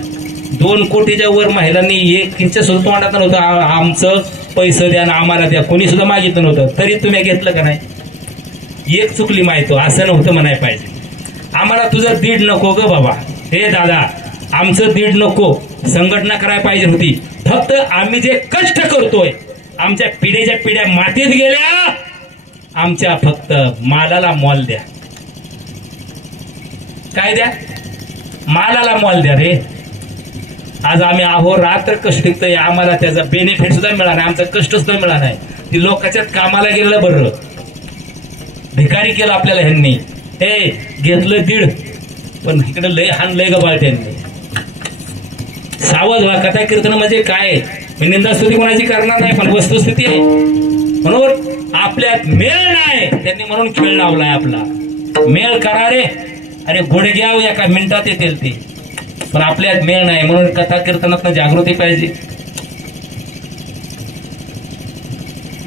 2 कोटीच्या वर महिलांनी एक इंच सुद्धा तोंडात नव्हतं आमचं पैसे द्या ना आम्हाला द्या. कोणी सुद्धा मागितलं नव्हतं. तरी तुम्ही घेतलं का नाही? एक चुकली माहिती, असं नव्हतं म्हणाय पाहिजे. आम्हाला तुझं 1.5 नको ग बाबा. हे दादा आमचं 1.5 नको. संघटना करायला पाहिजे होती. फक्त आम्ही जे कष्ट करतोय, आमच्या पिढ्याच्या पिढ्या मातीत गेल्या. आमच्या फक्त मालाला मोल द्या. काय द्या? मालाला मोल द्या रे. आज आम्ही अहोरात्र कष्ट टिकतोय, आम्हाला त्याचा बेनिफिट सुद्धा मिळाला नाही, आमचं कष्ट सुद्धा मिळाला नाही. ती लोकांच्यात कामाला गेलं बरं, भिकारी केलं आपल्याला ह्यांनी. हे घेतलं 1.5, पण इकडे लय हाणलंय गबाळ त्यांनी. सावध व्हा. कथा कीर्तन म्हणजे काय? मी निंदास्तुती कोणाची करणार नाही, पण वस्तुस्थिती आहे. म्हणून आपल्यात मेळ नाही, त्यांनी म्हणून खेळ लावलाय आपला. मेळ करा रे. अरे गुडघ्याव एका मिनिटात येतील ते, पण आपल्यात मेळ नाही. म्हणून कथा कीर्तनात जागृती पाहिजे.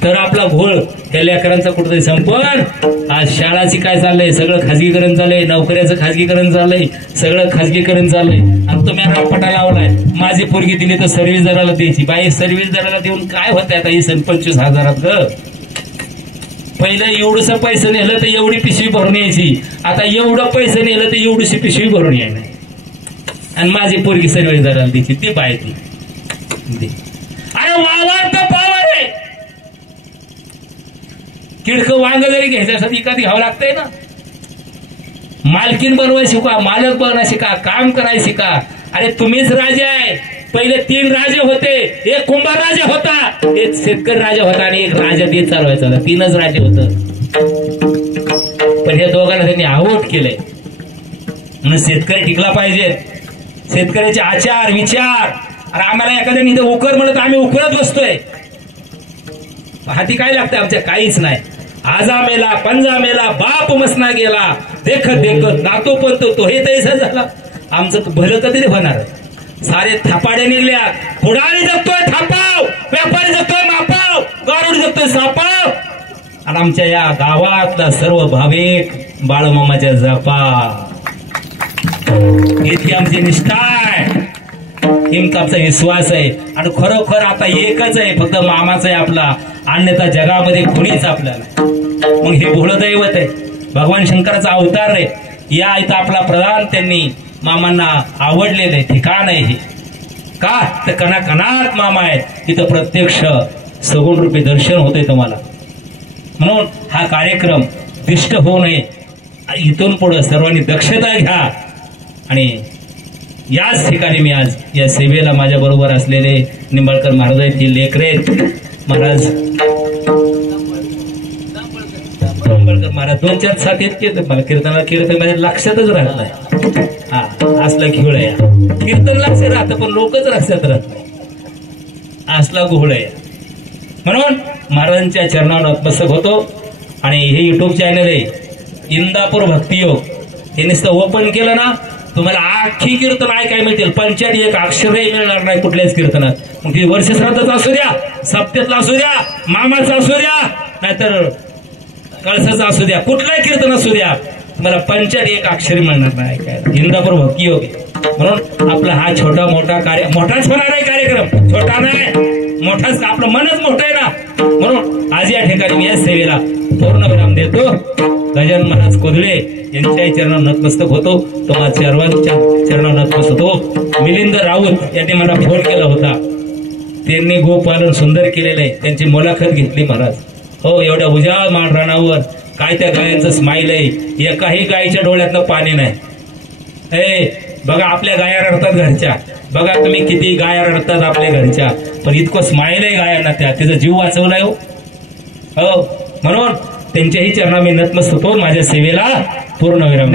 तर आपला घोळ त्या लेकरांचा कुठेतरी संपन. आज शाळाची काय चाललंय? सगळं खाजगीकरण चाललंय. नोकऱ्याचं खाजगीकरण चाललंय. सगळं खाजगीकरण चाललंय. आणि तुम्ही रापटा लावलाय. माझी पोरगी दिली तर सर्व्हिस दराला द्यायची. बाई सर्व्हिस दराला देऊन काय होतंय आता? ही 25,000 ग. पहिलं एवढंसं पैसे नेलं तर एवढी पिशवी भरून यायची. आता एवढं पैसे नेलं तर एवढीशी पिशवी भरून यायला. आणि माझी पोरगी सर्व्हिस दराला द्यायची. ती बाय ती. अरे वावर तर पावर आहे. किडकं वांग जरी घ्यायच्यासाठी एखादी घ्यावं लागतंय ना. मालकीन बनवायला शिका, मालक बनायला शिका, काम करायला शिका. अरे तुम्हीच राजा आहे. पहिले 3 राजे होते. एक कुंभार राजा होता, एक शेतकरी राजा होता आणि एक राजा देश चालवायचा होता. 3च राजे होत. पण हे दोघांना त्यांनी आऊट केलंय. म्हणून शेतकरी टिकला पाहिजे. शेतकऱ्याचे आचार विचार. आणि आम्हाला एखाद्याने इथं उकर म्हणत आम्ही उकरत बसतोय. हाती काय लागतंय आमच्या? काहीच नाही. आजा मेला, पंजा मेला, बाप मसना गेला. देखत देखत नातो पण तो हे तैसा झाला. आमचं भलं कधी होणार? सारे थापाडे निघल्या. पुढारी जगतोय थापाव, व्यापारी जगतोय मापाव, गारुड जगतोय सापाव. आणि आमच्या या गावातला सर्व भाविक बाळमामाच्या जपा. इतकी आमची निष्ठा आहे, हिमका आमचा विश्वास आहे. आणि खरोखर आता एकच आहे, फक्त मामाच आहे आपला. अन्यथा जगामध्ये कोणीच आपल्याला. मग हे भोळं दैवत आहे, भगवान शंकराचा अवतार आहे. या इथं आपला प्रधान त्यांनी मामांना आवडलेलं आहे ठिकाण आहे हे. का तर कणाकणात मामा आहे. इथं प्रत्यक्ष सगुण रूपी दर्शन होते तुम्हाला. म्हणून हा कार्यक्रम दिष्ट होऊ नये, इथून पुढे सर्वांनी दक्षता घ्या. आणि याच ठिकाणी मी आज या सेवेला माझ्या बरोबर असलेले निंबाळकर महाराजांची लेकरे महाराज निंबाळकर महाराज 2-4 साथ येत मला कीर्तन माझ्या लक्षातच राहत नाही. हा असला घोळ आहे, कीर्तन लक्षात राहतं पण लोकच लक्षात राहत नाही, असला घोळ आहे. म्हणून महाराजांच्या चरणावर नतमस्तक होतो. आणि हे युट्यूब चॅनल आहे इंदापूर भक्तियोग, हे नुसतं ओपन केलं ना तुम्हाला आखी कीर्तन ऐकायला मिळतील. 51 अक्षरही मिळणार नाही कुठल्याच कीर्तनात. मग ती वर्ष श्राद्धाचा असू द्या, सप्त्यातला असू द्या, मामाचा असू द्या, नाहीतर कळसाचा असू द्या, कुठलंही कीर्तन असू द्या, तुम्हाला 51 अक्षरी मिळणार नाही ऐकायला. इंदापूर भक्तियोग. म्हणून आपला हा छोटा मोठा मोठाच होणार आहे कार्यक्रम, छोटा नाही मोठाच, आपलं मनच मोठं आहे ना. म्हणून आज या ठिकाणी मी या सेवेला पूर्ण विराम देतो. गजानन महाराज कोदळे यांच्या चरणावर नतमस्तक होतो. तुम्हा सर्वांच्या चरणावर नतमस्तक होतो. मिलिंद राऊत यांनी मला फोन केला होता, त्यांनी गोपालन सुंदर केलेलं आहे, त्यांची मुलाखत घेतली महाराज. हो, एवढ्या उजाळ माळरानावर काय त्या गायांचं स्माईल आहे, एकाही गायीच्या डोळ्यातनं पाणी नाही. बघा आपल्या गाया रडतात घरच्या, बघा तुम्ही किती गाया रडतात आपल्या घरच्या, पण इतकं स्माईल आहे गायांना, तिचा जीव वाचवलाय हो. म्हणून त्यांच्याही चरणा मी नतमस्तक होतो. माझ्या सेवेला पूर्ण विराम.